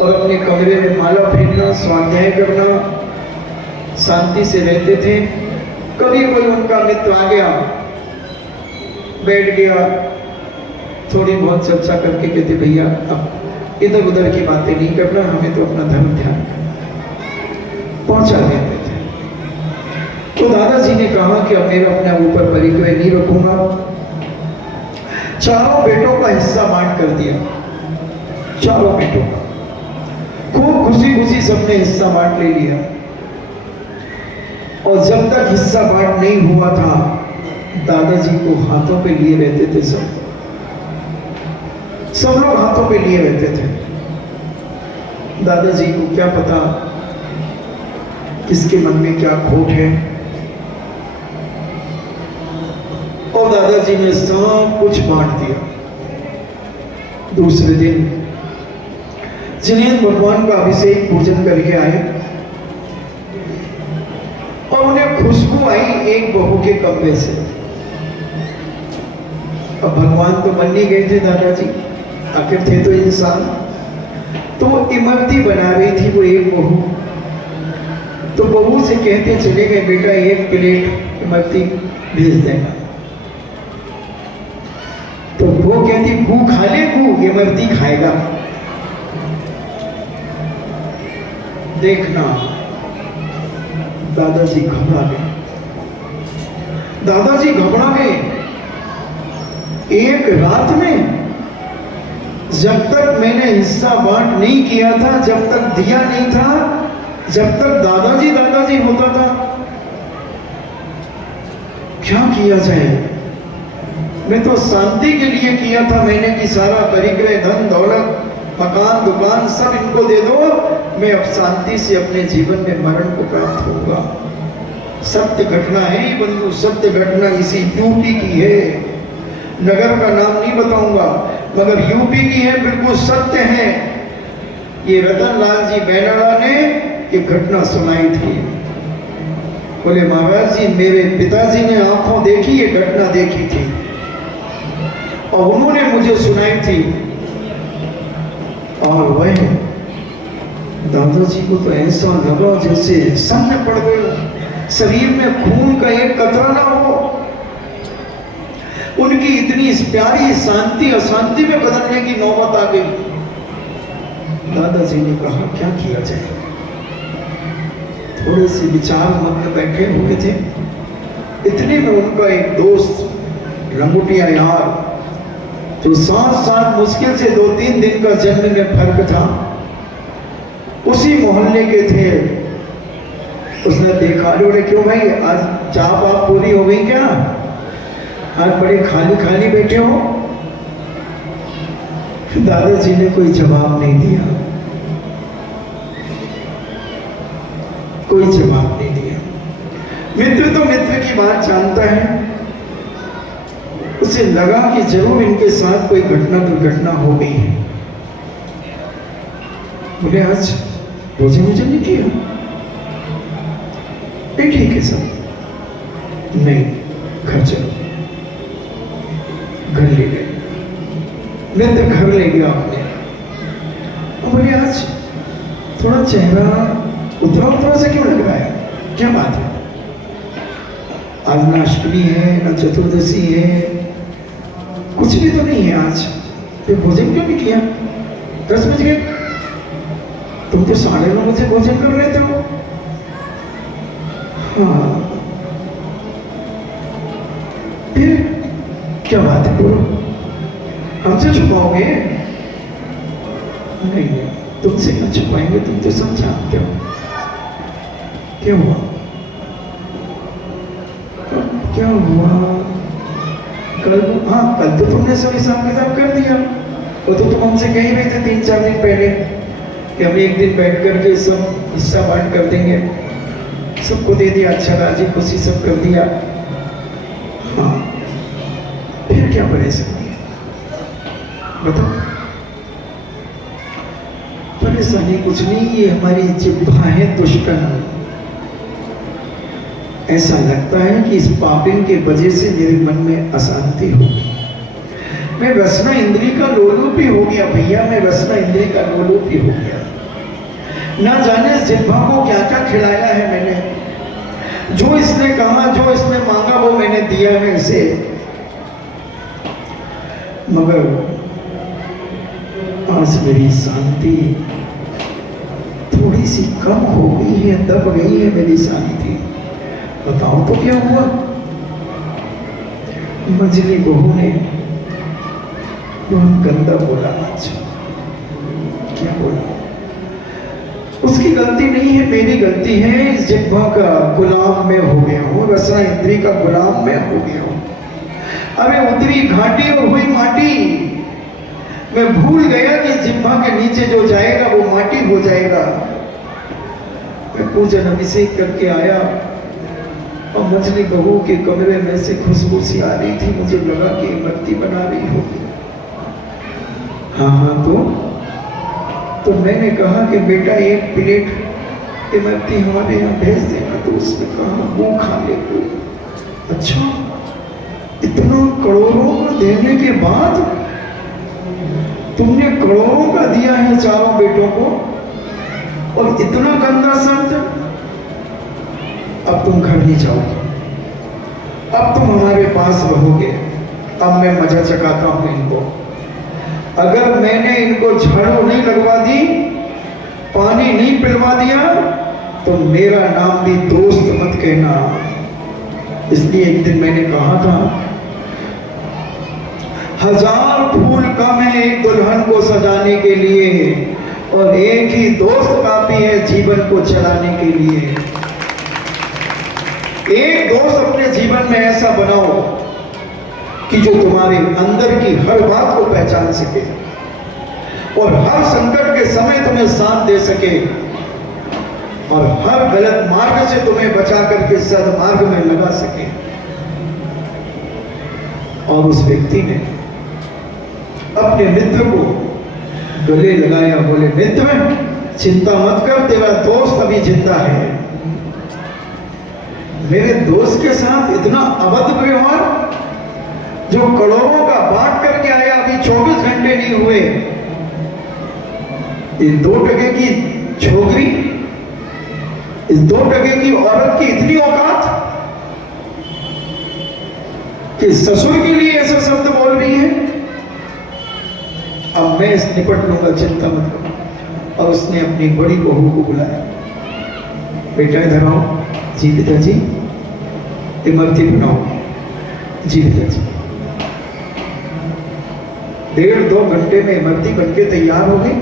और अपने कमरे में माला फेरना, स्वाध्याय करना, शांति से रहते थे। कभी कोई उनका मित्र आ गया, बैठ गया, थोड़ी बहुत चर्चा करके कहते, भैया अब इधर उधर की बातें नहीं करना, हमें तो अपना धर्म ध्यान करना, पहुंचा देते थे। तो दादाजी ने कहा कि अब मेरा अपने ऊपर परिग्रह नहीं रखूंगा। चारों बेटों का हिस्सा बांट कर दिया, चारों बेटों का खूब खुशी खुशी सबने हिस्सा बांट ले लिया। और जब तक हिस्सा बांट नहीं हुआ था, दादाजी को हाथों पे लिए रहते थे, सब लोग हाथों पे लिए रहते थे। दादाजी को क्या पता किसके मन में क्या खोट है। और दादाजी ने सब कुछ बांट दिया। दूसरे दिन जिनेंद्र भगवान का अभिषेक पूजन करके आए और उन्हें खुशबू आई एक बहू के कमरे से। अब भगवान तो बन नहीं गए थे दादाजी, आखिर थे तो इंसान। तो वो इमरती बना रही थी वो एक बहू। तो बहू से कहते चले गए, बेटा एक प्लेट इमरती भेज देना। तो वो कहती, गू खा ले, गू इमरती खाएगा। देखना दादाजी घबरा गए, दादाजी घबरा गए। एक रात में जब तक मैंने हिस्सा बांट नहीं किया था, जब तक दिया नहीं था, जब तक दादाजी दादाजी होता था, क्या किया जाए। मैं तो शांति के लिए किया था मैंने कि सारा परिग्रह, धन दौलत, मकान दुकान सब इनको दे दो, मैं अब शांति से अपने जीवन में मरण को प्राप्त होगा। सत्य घटना है ये बंधु, सत्य घटना इसी यूपी की है। नगर का नाम नहीं बताऊंगा, मगर यूपी की है, बिल्कुल सत्य है। ये रतन लाल जी बैनाला ने ये घटना सुनाई थी। बोले महाराज जी, मेरे पिताजी ने आंखों देखी ये घटना देखी थी और उन्होंने मुझे सुनाई थी। और वह दादाजी को तो ऐसा लगा जैसे सामने पड़ गए, शरीर में खून का एक कतरा ना हो। उनकी इतनी प्यारी शांति अशांति में बदलने की नौबत आ गई। दादाजी ने कहा क्या किया जाए। थोड़े से विचार मन में बैठे हुए थे, इतने में उनका एक दोस्त लंगोटिया यार, जो साथ साथ मुश्किल से 2-3 दिन का जन्म में फर्क था, उसी मोहल्ले के थे। उसने देखा, बोले क्यों भाई, आज चाप आप पूरी हो गई क्या? आज बड़े खाली खाली बैठे हो। दादाजी ने कोई जवाब नहीं दिया, कोई जवाब नहीं दिया। मित्र तो मित्र की बात जानता है। उसे लगा कि जरूर इनके साथ कोई घटना दुर्घटना हो गई है। बोले आज भोजन मुझे नहीं किया? नहीं, ठीक है सब, नहीं, घर चलो। घर ले गए, मित्र घर ले गया आपने। बोले आज थोड़ा चेहरा उतरा उतरा से क्यों लग रहा है, क्या बात है? आज ना अष्टमी है, ना चतुर्दशी है, कुछ भी तो नहीं है आज, फिर भोजन क्यों नहीं किया? 10 बज गए, तुम तो 9:30 बजे भोजन कर रहे थे। हाँ, फिर क्या बात है, बोलो, हमसे छुपाओगे? नहीं, तुमसे क्यों छुपाएंगे, तुम तो सब जानते हो। क्या हुआ? क्या हुआ? कल, हाँ, कल तो तुमने सब हिसाब किताब कर दिया। वो तो तुम हमसे कह ही रहे थे 3-4 दिन पहले कि हम एक दिन बैठ करके सब हिस्सा बांट कर देंगे। सबको दे दिया, अच्छा राजी खुशी सब कर दिया। हाँ, फिर क्या परेशानी है बताओ? परेशानी कुछ नहीं, ये हमारी जिह्वा है दुष्टन। ऐसा लगता है कि इस पापिन के वजह से मेरे मन में अशांति हो गई। मैं रसना इंद्री का लोलुप ही हो गया भैया, मैं रसना इंद्री का लोलुप ही हो गया। ना जाने जिह्वा को क्या क्या खिलाया है मैंने। जो इसने कहा, जो इसने मांगा, वो मैंने दिया है इसे। मगर आज मेरी शांति थोड़ी सी कम हो गई है, दब गई है मेरी शांति। बताओ तो क्या हुआ? मझली बहू ने बहुत गंदा बोला आज। क्या बोला? उसकी गलती नहीं है, मेरी गलती है। इस जिह्वा का गुलाम मैं हो गया हूँ, रसना इंद्री का गुलाम मैं हो गया हूँ। अरे उतरी घाटी और हुई माटी। मैं भूल गया कि जिह्वा के नीचे जो जाएगा वो माटी हो जाएगा। मैं पूजन अभिषेक करके आया और मछली बहू के कमरे में से खुशबू सी आ रही थी। मुझे लगा कि इमरती बना रही होगी। हाँ, तो मैंने कहा कि बेटा 1 प्लेट इमरती हमारे यहाँ भेज देना। तो उसने कहा वो खा ले कोई। अच्छा, इतना करोड़ों का देने के बाद तुमने करोड़ों का दिया है चारों बेटों को, और इतना गंदा शब्द। अब तुम घर नहीं जाओगे, अब तुम हमारे पास रहोगे। अब मैं मजा चखाता हूं इनको। अगर मैंने इनको झाड़ू नहीं लगवा दी, पानी नहीं पिलवा दिया, तो मेरा नाम भी दोस्त मत कहना। इसलिए एक दिन मैंने कहा था, 1000 फूल कम है एक दुल्हन को सजाने के लिए, और एक ही दोस्त काफी है जीवन को चलाने के लिए। एक दोस्त अपने जीवन में ऐसा बनाओ कि जो तुम्हारे अंदर की हर बात को पहचान सके और हर संकट के समय तुम्हें साथ दे सके, और हर गलत मार्ग से तुम्हें बचा करके सद्मार्ग में लगा सके। और उस व्यक्ति ने अपने मित्र को गले लगाया, बोले मित्र चिंता मत कर, तेरा दोस्त अभी जिंदा है। मेरे दोस्त के साथ इतना अभद्र व्यवहार, जो करोड़ों का बांट करके आया, अभी 24 घंटे नहीं हुए। ये 2 टके की छोकरी, इस 2 टके की औरत की इतनी औकात कि ससुर के लिए ऐसा शब्द बोल रही है। अब मैं इस निपट लूंगा, चिंता मत करो। और उसने अपनी बड़ी बहू को बुलाया, बेटा इधर आओ। जी पिताजी। इमरती बनाओ। जी पिताजी। 1.5-2 घंटे में इमरती बनके तैयार हो गई।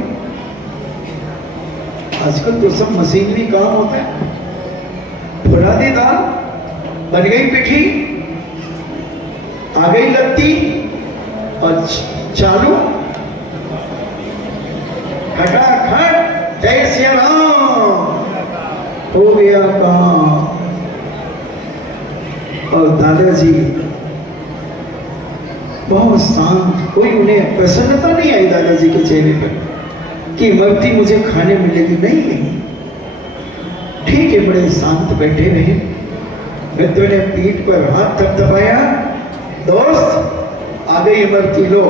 आजकल तो सब मशीनरी काम होता है। फुला दी दाल, बन गई पिठी, आ गई लत्ती और चालू खटाखट जय श्री राम हो गया काम। और दादाजी बहुत शांत, कोई उन्हें प्रसन्नता नहीं आई दादाजी के चेहरे पर कि इमरती मुझे खाने मिलेगी, नहीं। ठीक है, बड़े शांत बैठे रहे। मित्र ने पीठ पर हाथ थपथपाया, दोस्त आ गई इमरती लो।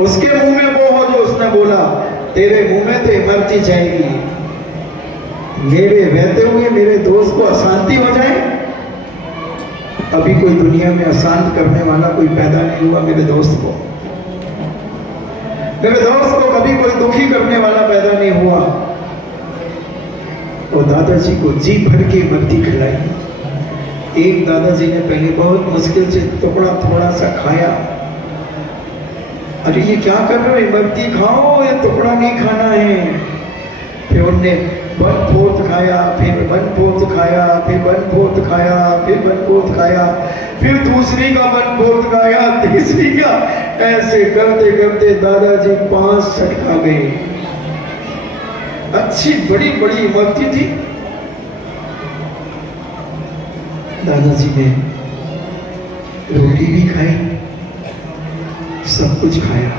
उसके मुंह में वो हो जो उसने बोला, तेरे मुंह में तो इमरती जाएगी। मेरे रहते हुए मेरे दोस्त को अशांति हो जाए। अभी कोई दुनिया में अशांत करने वाला कोई पैदा नहीं हुआ मेरे दोस्त को। मेरे दोस्त को कभी कोई दुखी करने वाला पैदा नहीं हुआ। और दादाजी को जी भर के इमरती खिलाई। एक दादाजी ने पहले बहुत मुश्किल से टुकड़ा थोड़ा सा खाया। अरे ये क्या कर रहे हो, इमरती खाओ, ये टुकड़ा नहीं खाना है। फिर उनने वन फोर्थ खाया, फिर वन फोर्थ खाया, फिर वन फोर्थ खाया, फिर वन फोर्थ खाया, फिर दूसरी का वन फोर्थ खाया, तीसरी का। ऐसे करते करते दादाजी 5 सेट खा गए। अच्छी बड़ी बड़ी इमरती थी। दादाजी ने रोटी भी खाई, सब कुछ खाया।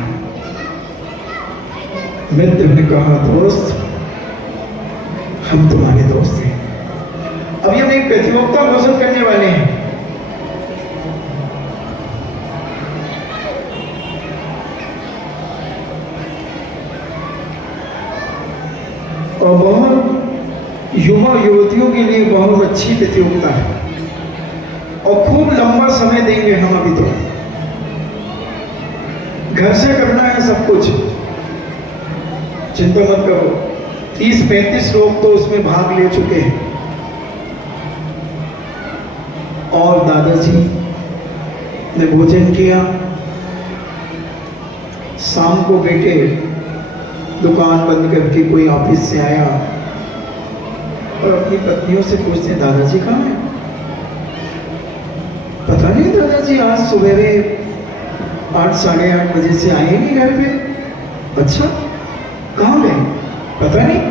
मित्र ने कहा, दोस्त हम तुम्हारे दोस्त हैं। अभी हम एक प्रतियोगिता घोषित करने वाले हैं। और बहुत युवा युवतियों के लिए बहुत अच्छी प्रतियोगिता है और खूब लंबा समय देंगे हम। अभी तो घर से करना है सब कुछ, चिंता मत करो। 30-35 लोग तो उसमें भाग ले चुके हैं। और दादाजी ने भोजन किया। शाम को बेटे दुकान बंद करके कोई ऑफिस से आया और अपनी पत्नियों से पूछते, दादाजी कहाँ हैं? पता नहीं दादाजी आज सवेरे 8-8:30 बजे से आए नहीं घर पे। अच्छा, कहाँ गए? पता नहीं।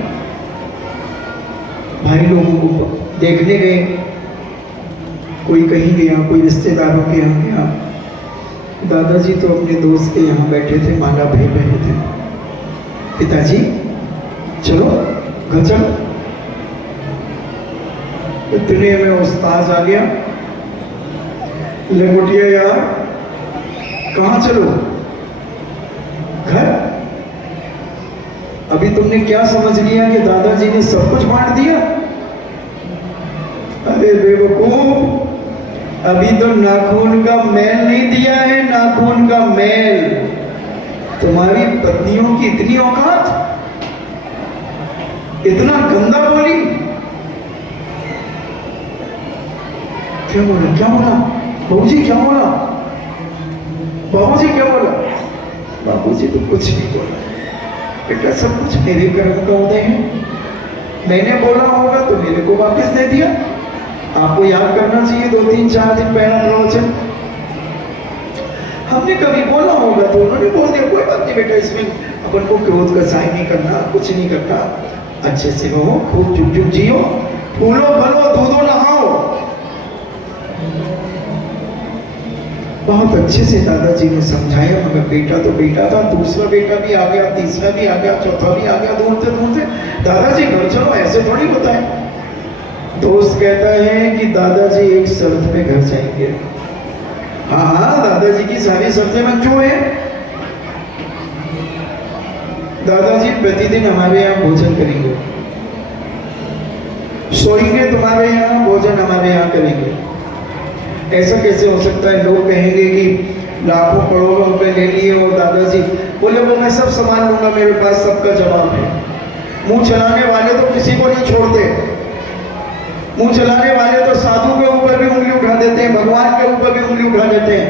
भाई लोगों को देखने गए, कोई कहीं गया, कोई रिश्तेदारों के यहाँ गया। दादाजी तो अपने दोस्त के यहाँ बैठे थे, माला भेज रहे थे। पिताजी चलो घर चलो। इतने में उस्ताद आ गया, लंगोटिया यार कहाँ चलो? घर। अभी तुमने क्या समझ लिया कि दादाजी ने सब कुछ बांट दिया? अरे बेवकूफ, अभी तो नाखून का मैल नहीं दिया है, नाखून का मैल। तुम्हारी पत्नियों की इतनी औकात, इतना गंदा बोली। क्या बोला? क्या बोला? बाबूजी क्या बोला? बाबूजी क्या बोला? बाबूजी तो कुछ नहीं बोला। बेटा सब कुछ मेरे कर्म का उदय है। मैंने बोला होगा तो मेरे को वापस दे दिया। आपको याद करना चाहिए 2-3-4 दिन पहला प्रवचन हमने कभी बोला होगा तो उन्होंने बोल दिया, कोई बात नहीं बेटा, इसमें अपन को क्रोध का साय नहीं करना, कुछ नहीं करना, अच्छे से रहो, खूब चुप चुप जियो, फूलो फलो दूधो नहाओ। बहुत अच्छे से दादाजी ने समझाया, मगर बेटा तो बेटा था, दूसरा बेटा भी आ गया, तीसरा भी आ गया, चौथा भी आ गया, ढूंढते ढूंढते दादाजी घर चलो, ऐसे थोड़ी होता है। दोस्त कहता है कि दादाजी एक शर्त पे घर जाएंगे। हाँ हाँ, दादाजी की सारी शर्तें मंजूर है। दादाजी प्रतिदिन हमारे यहाँ भोजन करेंगे, सोएंगे तुम्हारे यहाँ, भोजन हमारे यहाँ करेंगे। ऐसा कैसे हो सकता है? लोग कहेंगे कि लाखों करोड़ों रुपए ले लिए और दादाजी बोले वो मैं सब संभाल लूंगा, मेरे पास सबका जवाब है। मुंह चलाने वाले तो किसी को नहीं छोड़ते। मुंह चलाने वाले तो साधु के ऊपर भी उंगली उठा देते हैं, भगवान के ऊपर भी उंगली उठा देते हैं।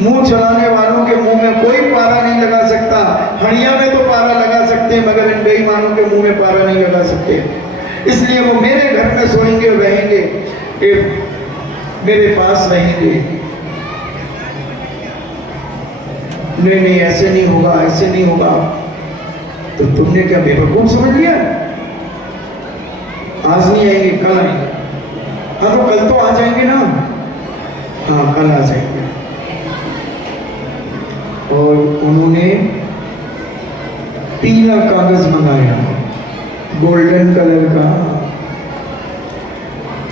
मुंह चलाने वालों के मुंह में कोई पारा नहीं लगा सकता, हड़िया में तो पारा लगा सकता जानते हैं, मगर इन बेईमानों के मुंह में पारा नहीं लगा सकते। इसलिए वो मेरे घर में सोएंगे, रहेंगे, मेरे पास रहेंगे। नहीं नहीं, ऐसे नहीं होगा, ऐसे नहीं होगा। तो तुमने क्या बेवकूफ समझ लिया? आज नहीं आएंगे, कल आएंगे। हाँ तो कल तो आ जाएंगे ना। हाँ कल आ जाएंगे। और उन्होंने पीला कागज मंगाया, गोल्डन कलर का,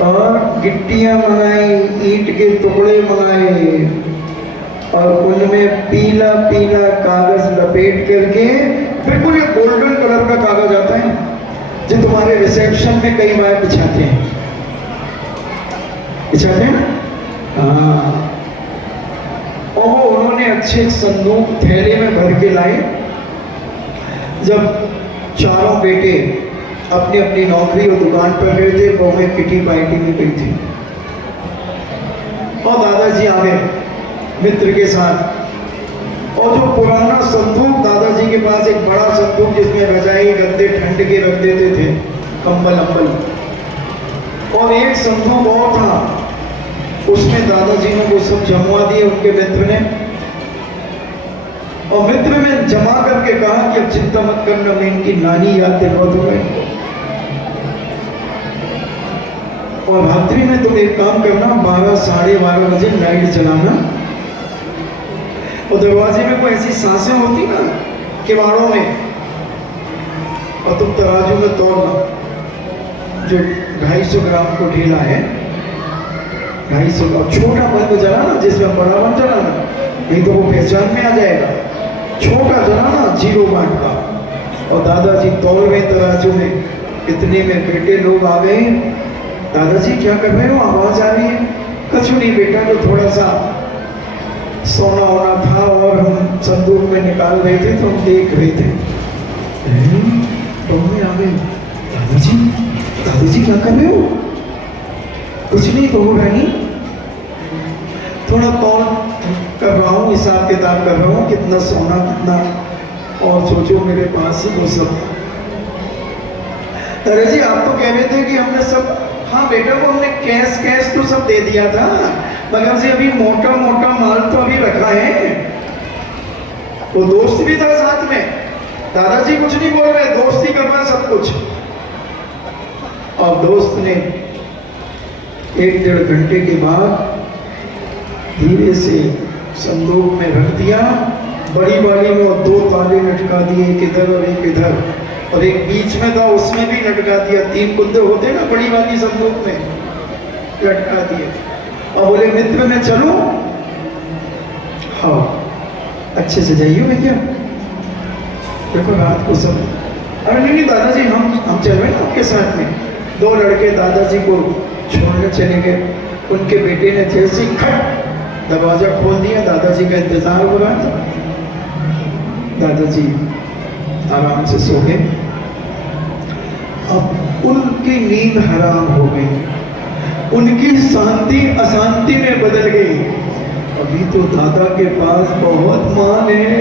और गिट्टियां मंगाई, ईंट के टुकड़े मंगाए, और उनमें पीला पीला कागज लपेट करके, बिल्कुल ये गोल्डन कलर का कागज आता है जो तुम्हारे रिसेप्शन में कई बार बिछाते हैं, बिछाते हैं ना। हाँ, और वो उन्होंने अच्छे संदूक थैले में भर के लाए। जब चारों बेटे अपनी अपनी नौकरी और दुकान पर गए थे, बहुएं किटी पार्टी में गई थी, और दादाजी आ गए मित्र के साथ। और जो पुराना संदूक, दादाजी के पास एक बड़ा संदूक जिसमें रजाई गद्दे ठंड के रख देते थे, कंबल अम्बल, और एक संदूक और था, उसमें दादाजी ने वो सब जमवा दिए उनके मित्र ने। और मित्र ने जमा करके कहा कि अब चिंता मत करना, मैं इनकी नानी याद दिलवा दूंगा इनको। और रात्रि में तुम एक काम करना, 12 साढ़े 12 बजे लाइट जलाना, और दरवाजे में कोई ऐसी सांसें होती ना किवाड़ों में, और तुम तराजू में तोड़ना, जो 250 ग्राम को ढेला है, 250 का छोटा बल्ब जलाना, जिसमें बड़ा बल्ब जलाना, नहीं तो वो पहचान में आ जाएगा। छोटा जलाना 0 वाट का। और दादाजी तोड़ गए तराजू में। इतने में बेटे लोग आ गए। दादाजी क्या कर रहे हो, आवाज आ रही है? कुछ नहीं बेटा, तो थोड़ा सा सोना होना था और हम संदूक में निकाल रहे थे, तो हम देख रहे थे। बहू आ गई। दादाजी, दादाजी क्या कर रहे हो? कुछ नहीं बहू रानी, थोड़ा तौल कर रहा हूँ, हिसाब किताब कर रहा हूँ, कितना सोना कितना, और सोचो मेरे पास ही वो सब। दादाजी आप तो कह रहे थे कि हमने सब, हाँ बेटा वो हमने कैश तो सब दे दिया था, मगर से अभी मोटा मोटा माल तो अभी रखा है। वो दोस्त भी था साथ में। दादाजी कुछ नहीं बोल रहे, दोस्ती कर रहा सब कुछ। और दोस्त ने 1-1.5 घंटे के बाद धीरे से संदूक में रख दिया, बड़ी वाली में, और 2 ताले लटका दिए, एक इधर और एक इधर, और एक बीच में था उसमें भी लटका दिया। 3 कुंदे होते ना बड़ी वाली संदूक में, लटका दिए। और बोले मित्र मैं चलूं? हाँ अच्छे से जाइए भैया, देखो रात को सब। अरे नहीं दादाजी, हम चल रहे ना आपके साथ में। 2 लड़के दादाजी को छोड़ने चले गए। उनके बेटे ने जैसे ही खट दरवाजा खोल दिया, दादाजी का इंतजार हो रहा था। दादाजी आराम से सो गए। अब उनकी नींद हराम हो गई, उनकी शांति अशांति में बदल गई। अभी तो दादा के पास बहुत माल है,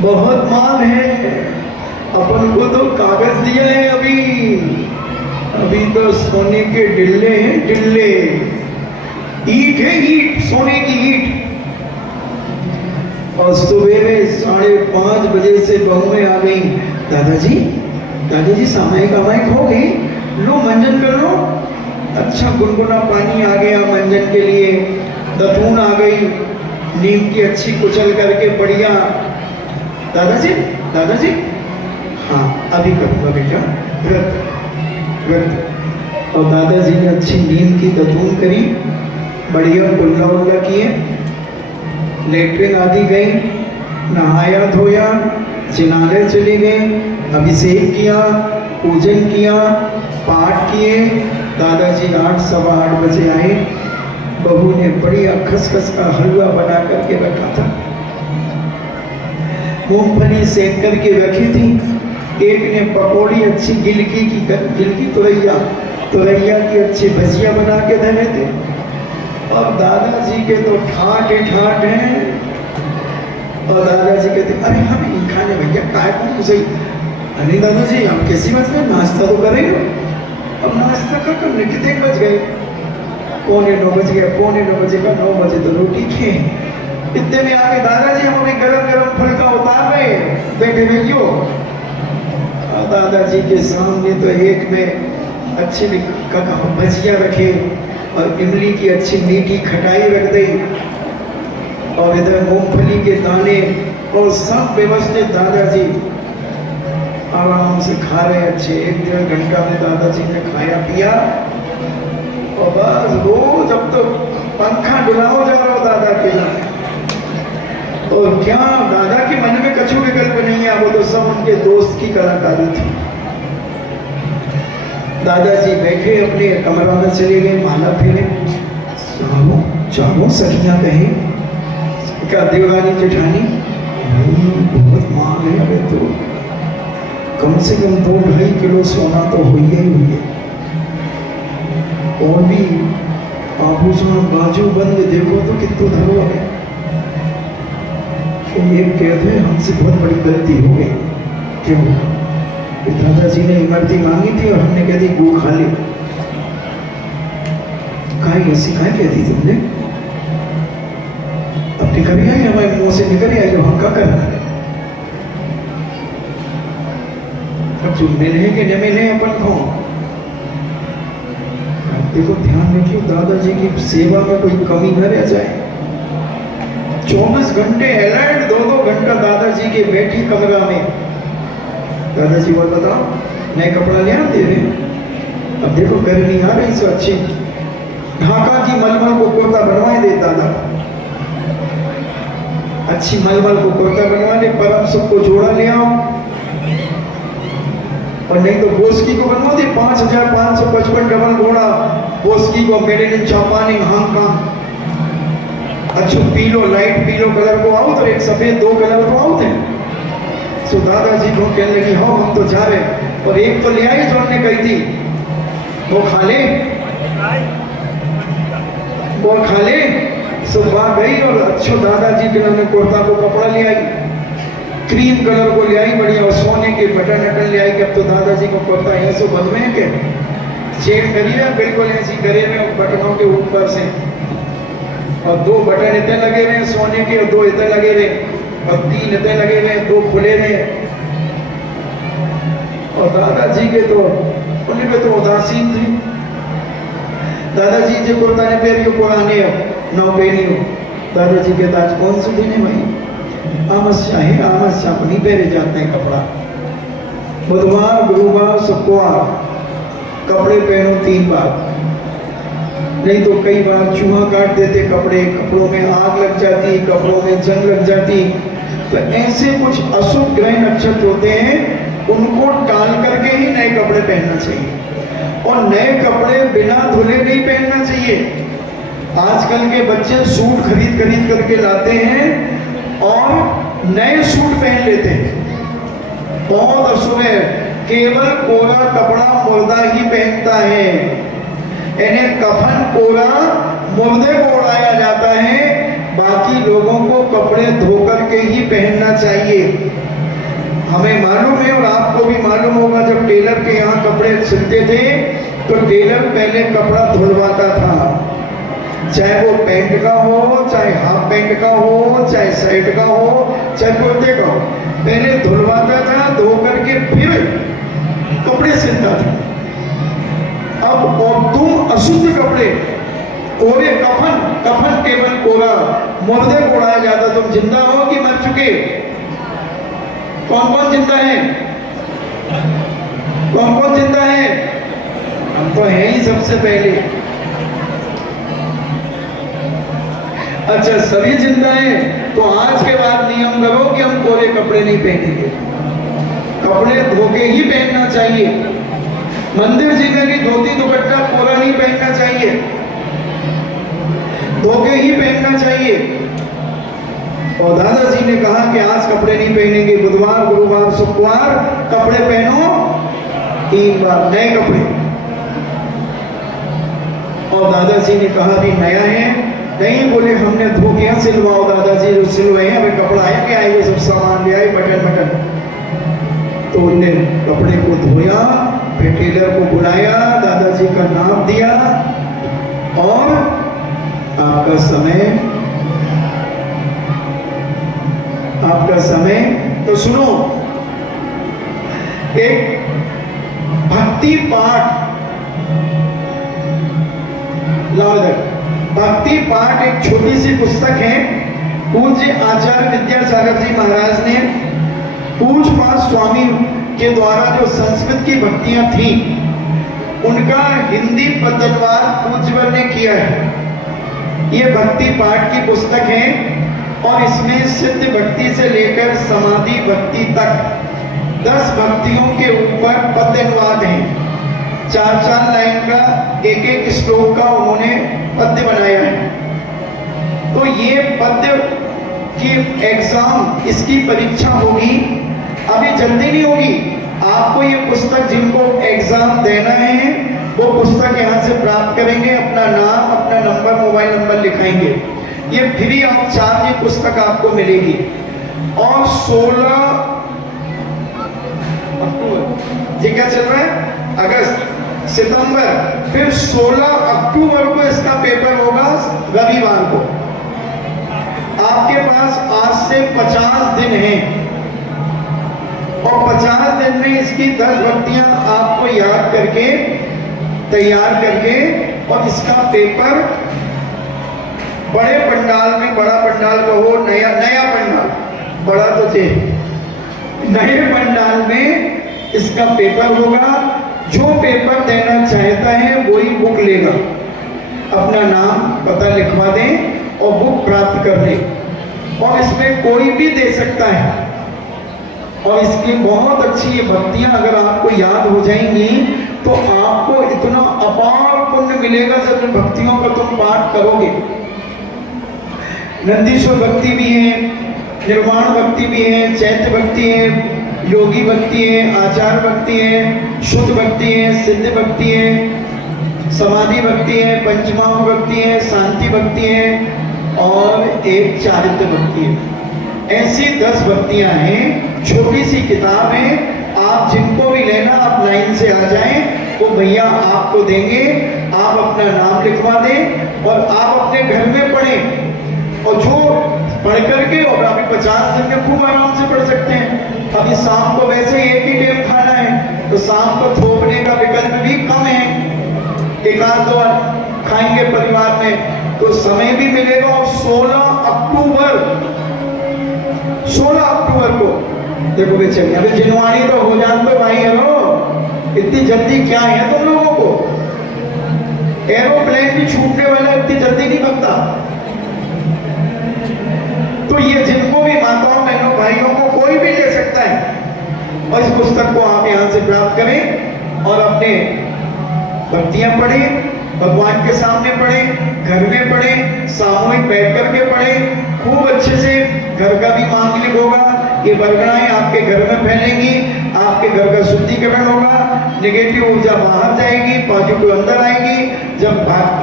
बहुत माल है, अपन को तो कागज दिया है, अभी तो सोने के डिल्ले हैं, डिल्ले, ईट है, ईट, सोने की ईट। और सवेरे 5:30 बजे से बहुएं आ गई। दादाजी, दादाजी सामायिक अमायिक हो गई, लो मंजन कर लो। अच्छा गुनगुना पानी आ गया मंजन के लिए, दतून आ गई, नीम की अच्छी कुचल करके बढ़िया। दादाजी, दादाजी, हाँ अभी करूँगा बेटा, व्रत व्रत। और दादाजी ने अच्छी नीम की दतून करी, बढ़िया गुल्ला वुल्ला किए, लेटरिन आदि गई, नहाया धोया, जिनालय चली गई, अभिषेक किया, पूजन किया, पाठ किए। दादाजी 8 सवा 8 बजे आए। बहू ने बढ़िया खसखस का हलवा बना करके रखा था, मूंगफली सेक करके रखी थी। एक ने पकौड़ी अच्छी गिलकी तुरैया की अच्छी भजिया बना के धरे थे। और दादाजी के तो ठाट हैं। और दादाजी कहते अरे हमें खाने भैया काय कौन सही। अरे दादाजी आप कैसी बात में नाश्ता तो कर रही हो। अब नाश्ता क्या करने, कितने बज गए? 8:45 बज गया। 8:45 बजे का 9 बजे तो रोटी खे। इतने में आके दादाजी हम अभी गरम गरम फुल्का उतार रहे बैठे में क्यों। दादाजी के सामने तो एक में अच्छी भजिया रखे और इमली की अच्छी मीठी खटाई रख दी और इधर मूंगफली के दाने और सब व्यवस्थित दादाजी आराम से खा रहे। अच्छे 1-1.5 घंटा में दादाजी ने खाया पिया और बस रोज अब तो पंखा डुलाओ जा रहा दादा के ना। और क्या दादा के मन में कछु विकल्प नहीं है, वो तो सब उनके दोस्त की कलाकारी थी। दादाजी बैठे अपने कमरा में चले गए, माला फेरे। चारों सखियां कहे क्या देवरानी जेठानी बहुत मांग है, अबे तो कम से कम 2-2.5 किलो सोना तो हुई ही हुई है और भी आभूषण बाजू बंद देखो तो कितना धरो है। तो ये कहते हैं हमसे बहुत बड़ी गलती हो गई। क्यों? दादाजी ने इमरती मांगी थी और हमने कह दी गो खा ली। कहा ऐसी कहा कहती तुमने? अब निकल आई हमारे मुंह से निकल आई, हम क्या करना है? अब जो मिले कि न मिले अपन को देखो ध्यान रखिए, दादाजी की सेवा में कोई कमी न रह जाए। 24 घंटे अलर्ट, 2-2 घंटा दादाजी के बैठी कमरा में। दादाजी बोल बताओ नए कपड़ा ले दे रहे। अब देखो गर्मी आ रही सो अच्छी ढाका की मलमल को कुर्ता बनवाए दे दादा, अच्छी मलमल को कुर्ता बनवा ले, परम सुख को जोड़ा ले आओ और नहीं तो बोस्की को बनवा दे 5555 डबल घोड़ा बोस्की को made in Japan in Hong Kong. अच्छा पीलो लाइट पीलो कलर को आओ तो एक सफेद 2 कलर को आओ थे। सो दादाजी को कहने लगी हो हम तो जा रहे और एक तो ले आई जो हमने कही थी वो खा ले सो वहां गई और अच्छो दादाजी के नाम कुर्ता को कपड़ा ले आई, क्रीम कलर को ले आई बढ़िया और सोने के बटन अटन ले आई कि अब तो दादाजी को कुर्ता ऐसे बनवे के चेक करिए बिल्कुल ऐसी करे में बटनों के ऊपर से और 2 बटन इतने लगे हुए सोने के और 2 इतने लगे हुए और 3 इतने लगे हुए 2 खुले हुए। और दादाजी के तो उन्हीं पे तो उदासीन थी। दादाजी जो कुर्ता ने पहन के पुराने नौ पहनी हो। दादाजी के आज कौन सी दिन है भाई? आमस्या है, आमस्या को नहीं पहने जाते हैं कपड़ा। बुधवार गुरुवार शुक्रवार कपड़े पहनो 3 बार, नहीं तो कई बार चूहा काट देते कपड़े, कपड़ों में आग लग जाती, कपड़ों में जंग लग जाती। तो ऐसे कुछ अशुभ ग्रह नक्षत्र होते हैं, उनको टाल करके ही नए कपड़े पहनना चाहिए और नए कपड़े बिना धुले नहीं पहनना चाहिए। आजकल के बच्चे सूट खरीद करके लाते हैं और नए सूट पहन लेते हैं, बहुत अशुभ है। केवल कोरा कपड़ा मुर्दा ही पहनता है, इन्हें कफन कोरा मुर्दे को उड़ाया जाता है। बाकी लोगों को कपड़े धोकर के ही पहनना चाहिए। हमें मालूम है और आपको भी मालूम होगा, जब टेलर के यहाँ कपड़े सिलते थे तो टेलर पहले कपड़ा धुलवाता था, चाहे वो पैंट का हो, चाहे हाफ पैंट का हो, चाहे शर्ट का हो, चाहे कुर्ते का हो, पहले धुलवाता था, धो करके फिर कपड़े सिलता था। अब और तुम अशुद्ध कपड़े कोरे कफन केवल कोरा मुर्दे को उड़ाया जाता। तुम जिंदा हो कि मर चुके? कौन जिंदा है? कौन जिंदा है? हम तो हैं ही सबसे पहले। अच्छा सभी जिंदा हैं तो आज के बाद नियम करो कि हम कोरे कपड़े नहीं पहनेंगे, कपड़े धोके ही पहनना चाहिए। मंदिर जी में भी धोती दुपट्टा कोरा नहीं पहनना चाहिए, धोके ही पहनना चाहिए। और दादाजी ने कहा कि आज कपड़े नहीं पहनेंगे, बुधवार गुरुवार शुक्रवार कपड़े पहनो 3 बार नए कपड़े। और दादाजी ने कहा भी नया है नहीं, बोले हमने धोतियां सिलवाओ दादाजी, जो सिलवाए हमें कपड़ा है क्या आए, सब सामान ले आए बटन बटन। तो उनने कपड़े को धोया, फिर टेलर को बुलाया, दादाजी का नाप दिया और आपका समय तो सुनो, एक भक्ति पाठ, भक्ति पाठ एक छोटी सी पुस्तक है। पूज्य आचार्य विद्यासागर जी महाराज ने पूज्यपाद स्वामी के द्वारा जो संस्कृत की भक्तियां थी उनका हिंदी पद्यवाद पूज्यवर ने किया है। ये भक्ति पाठ की पुस्तक है और इसमें सिद्ध भक्ति से लेकर समाधि भक्ति तक 10 भक्तियों के ऊपर पद्यवाद है। 4-4 लाइन का एक श्लोक का उन्होंने पद्य बनाया है। तो ये पद्य की एग्जाम, इसकी परीक्षा होगी, अभी जल्दी नहीं होगी। आपको ये पुस्तक, जिनको एग्जाम देना है वो पुस्तक यहाँ से प्राप्त करेंगे, अपना नाम, अपना नंबर, मोबाइल नंबर लिखाएंगे। ये फ्री ऑफ चार्ज ये पुस्तक आपको मिलेगी। और 16 अक्टूबर, ये क्या चल रहा है, अगस्त, सितंबर, फिर 16 अक्टूबर को इसका पेपर होगा, रविवार को। आपके पास आज से 50 दिन हैं और 50 दिन में इसकी 10 भक्तियां आपको याद करके, तैयार करके, और इसका पेपर बड़े पंडाल में, बड़ा पंडाल कहो, नया पंडाल, बड़ा तो थे, नए पंडाल में इसका पेपर होगा। जो पेपर देना चाहता है वही बुक लेगा, अपना नाम पता लिखवा दें और बुक प्राप्त कर ले। और इसमें कोई भी दे सकता है। और इसकी बहुत अच्छी ये भक्तियां अगर आपको याद हो जाएंगी तो आपको इतना अपार पुण्य मिलेगा जब इन भक्तियों का तुम पाठ करोगे। नंदीश्वर भक्ति भी है, निर्वाण भक्ति भी है, चैत्य भक्ति है, योगी भक्ति है, आचार भक्ति है, शुद्ध भक्ति है, सिद्ध भक्ति है, समाधि भक्ति है, पंचमांग भक्ति है, शांति भक्ति है और एक चारित्र भक्ति है। ऐसी 10 भक्तियां हैं, छोटी सी किताब है। आप जिनको भी लेना, आप लाइन से आ जाएं, तो भैया आपको देंगे। आप अपना नाम लिखवा दें और आप अपने घर में पढ़ें। और जो पढ़ करके, और अभी 50 दिन में खूब आराम से पढ़ सकते हैं। अभी शाम को वैसे एक ही टाइम खाना है, तो शाम को थोपने का विकल्प भी कम है, 1-2 बार खाएंगे परिवार में, तो समय भी मिलेगा। और 16 अक्टूबर को देखो बे, चलिए अभी जिनवाणी तो हो जान तो भाई, हेलो, इतनी जल्दी क्या है तुम लोगों को? एरोप्लेन भी छूटने वाला इतनी जल्दी नहीं बनता। तो ये जिनको भी माताओं, बहनों, भाइयों को कोई भी ले सकता है। और इस पुस्तक को आप यहाँ से प्राप्त करें और अपने भक्तियां पढ़ें, भगवान के सामने पढ़ें, घर में पढ़ें, सामूहिक बैठ करके पढ़ें। खूब अच्छे से घर का भी मांगलिक होगा, ये बरगड़ाएं आपके घर में फैलेंगी, आपके घर का शुद्धिकरण होगा, नेगेटिव ऊर्जा बाहर जाएगी, पॉजिटिव अंदर आएगी जब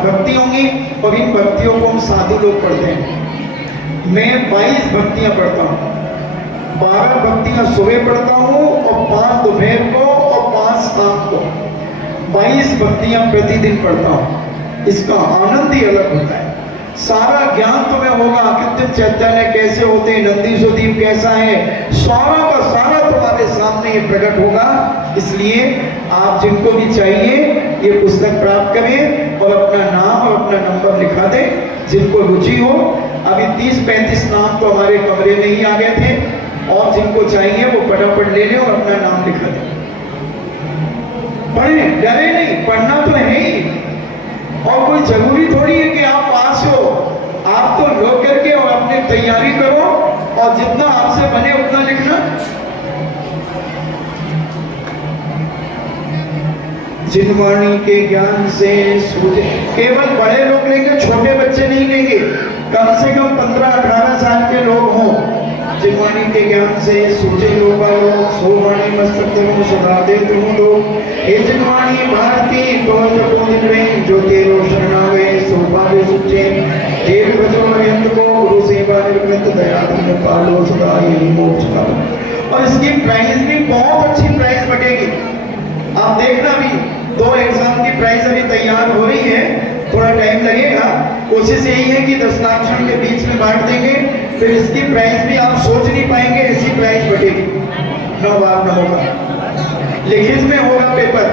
भक्ति होंगी। और इन भक्तियों को हम साधु लोग पढ़ते हैं। मैं 22 भक्तियां पढ़ता हूँ, 12 भक्तियां सुबह पढ़ता हूँ और 5 दोपहर को और 5 शाम को। 22 भक्तियां प्रतिदिन पढ़ता हूँ। इसका आनंद ही अलग होता है। सारा ज्ञान तुम्हें होगा, कृत्रिम चैतन्य कैसे होते हैं, नंदीश्वर दीप कैसा है, सारा का सारा तुम्हारे सामने ये प्रकट होगा। इसलिए आप जिनको भी चाहिए ये पुस्तक प्राप्त करें और अपना नाम और अपना नंबर लिखा दें, जिनको रुचि हो। अभी 30-35 नाम तो हमारे कमरे में ही आ गए थे, और जिनको चाहिए वो फटाफट ले लें और अपना नाम लिखा दें। पढ़ें, डरे नहीं, पढ़ना तो है ही। और कोई जरूरी थोड़ी है कि आप पास हो, आप तो लो करके और अपनी तैयारी करो और जितना आपसे बने उतना लिखना। जिनवाणी के ज्ञान से सूझे, केवल बड़े लोग लेंगे, छोटे बच्चे नहीं लेंगे। कम से कम 15-18 साल के लोग हों। जिनवाणी के ज्ञान से सूझे लोग सोवाणी मस्तक तनु सदा दे तुम लोग। हे जिनवाणी भारती तो जपो दिन में जो तेरो शरणावे सो पावे सुचे। दया तुम्हें पालो सदा यही मोक्ष का। और इसकी प्राइस भी बहुत अच्छी प्राइस बटेगी। आप देखना भी 2 एग्जाम की प्राइस अभी तैयार हो रही है, थोड़ा टाइम लगेगा। कोशिश यही है कि 10 लाख के बीच में बांट देंगे, फिर इसकी प्राइस भी आप सोच नहीं पाएंगे ऐसी प्राइस बटेगी। 9 बार न होगा, लिखित में होगा पेपर।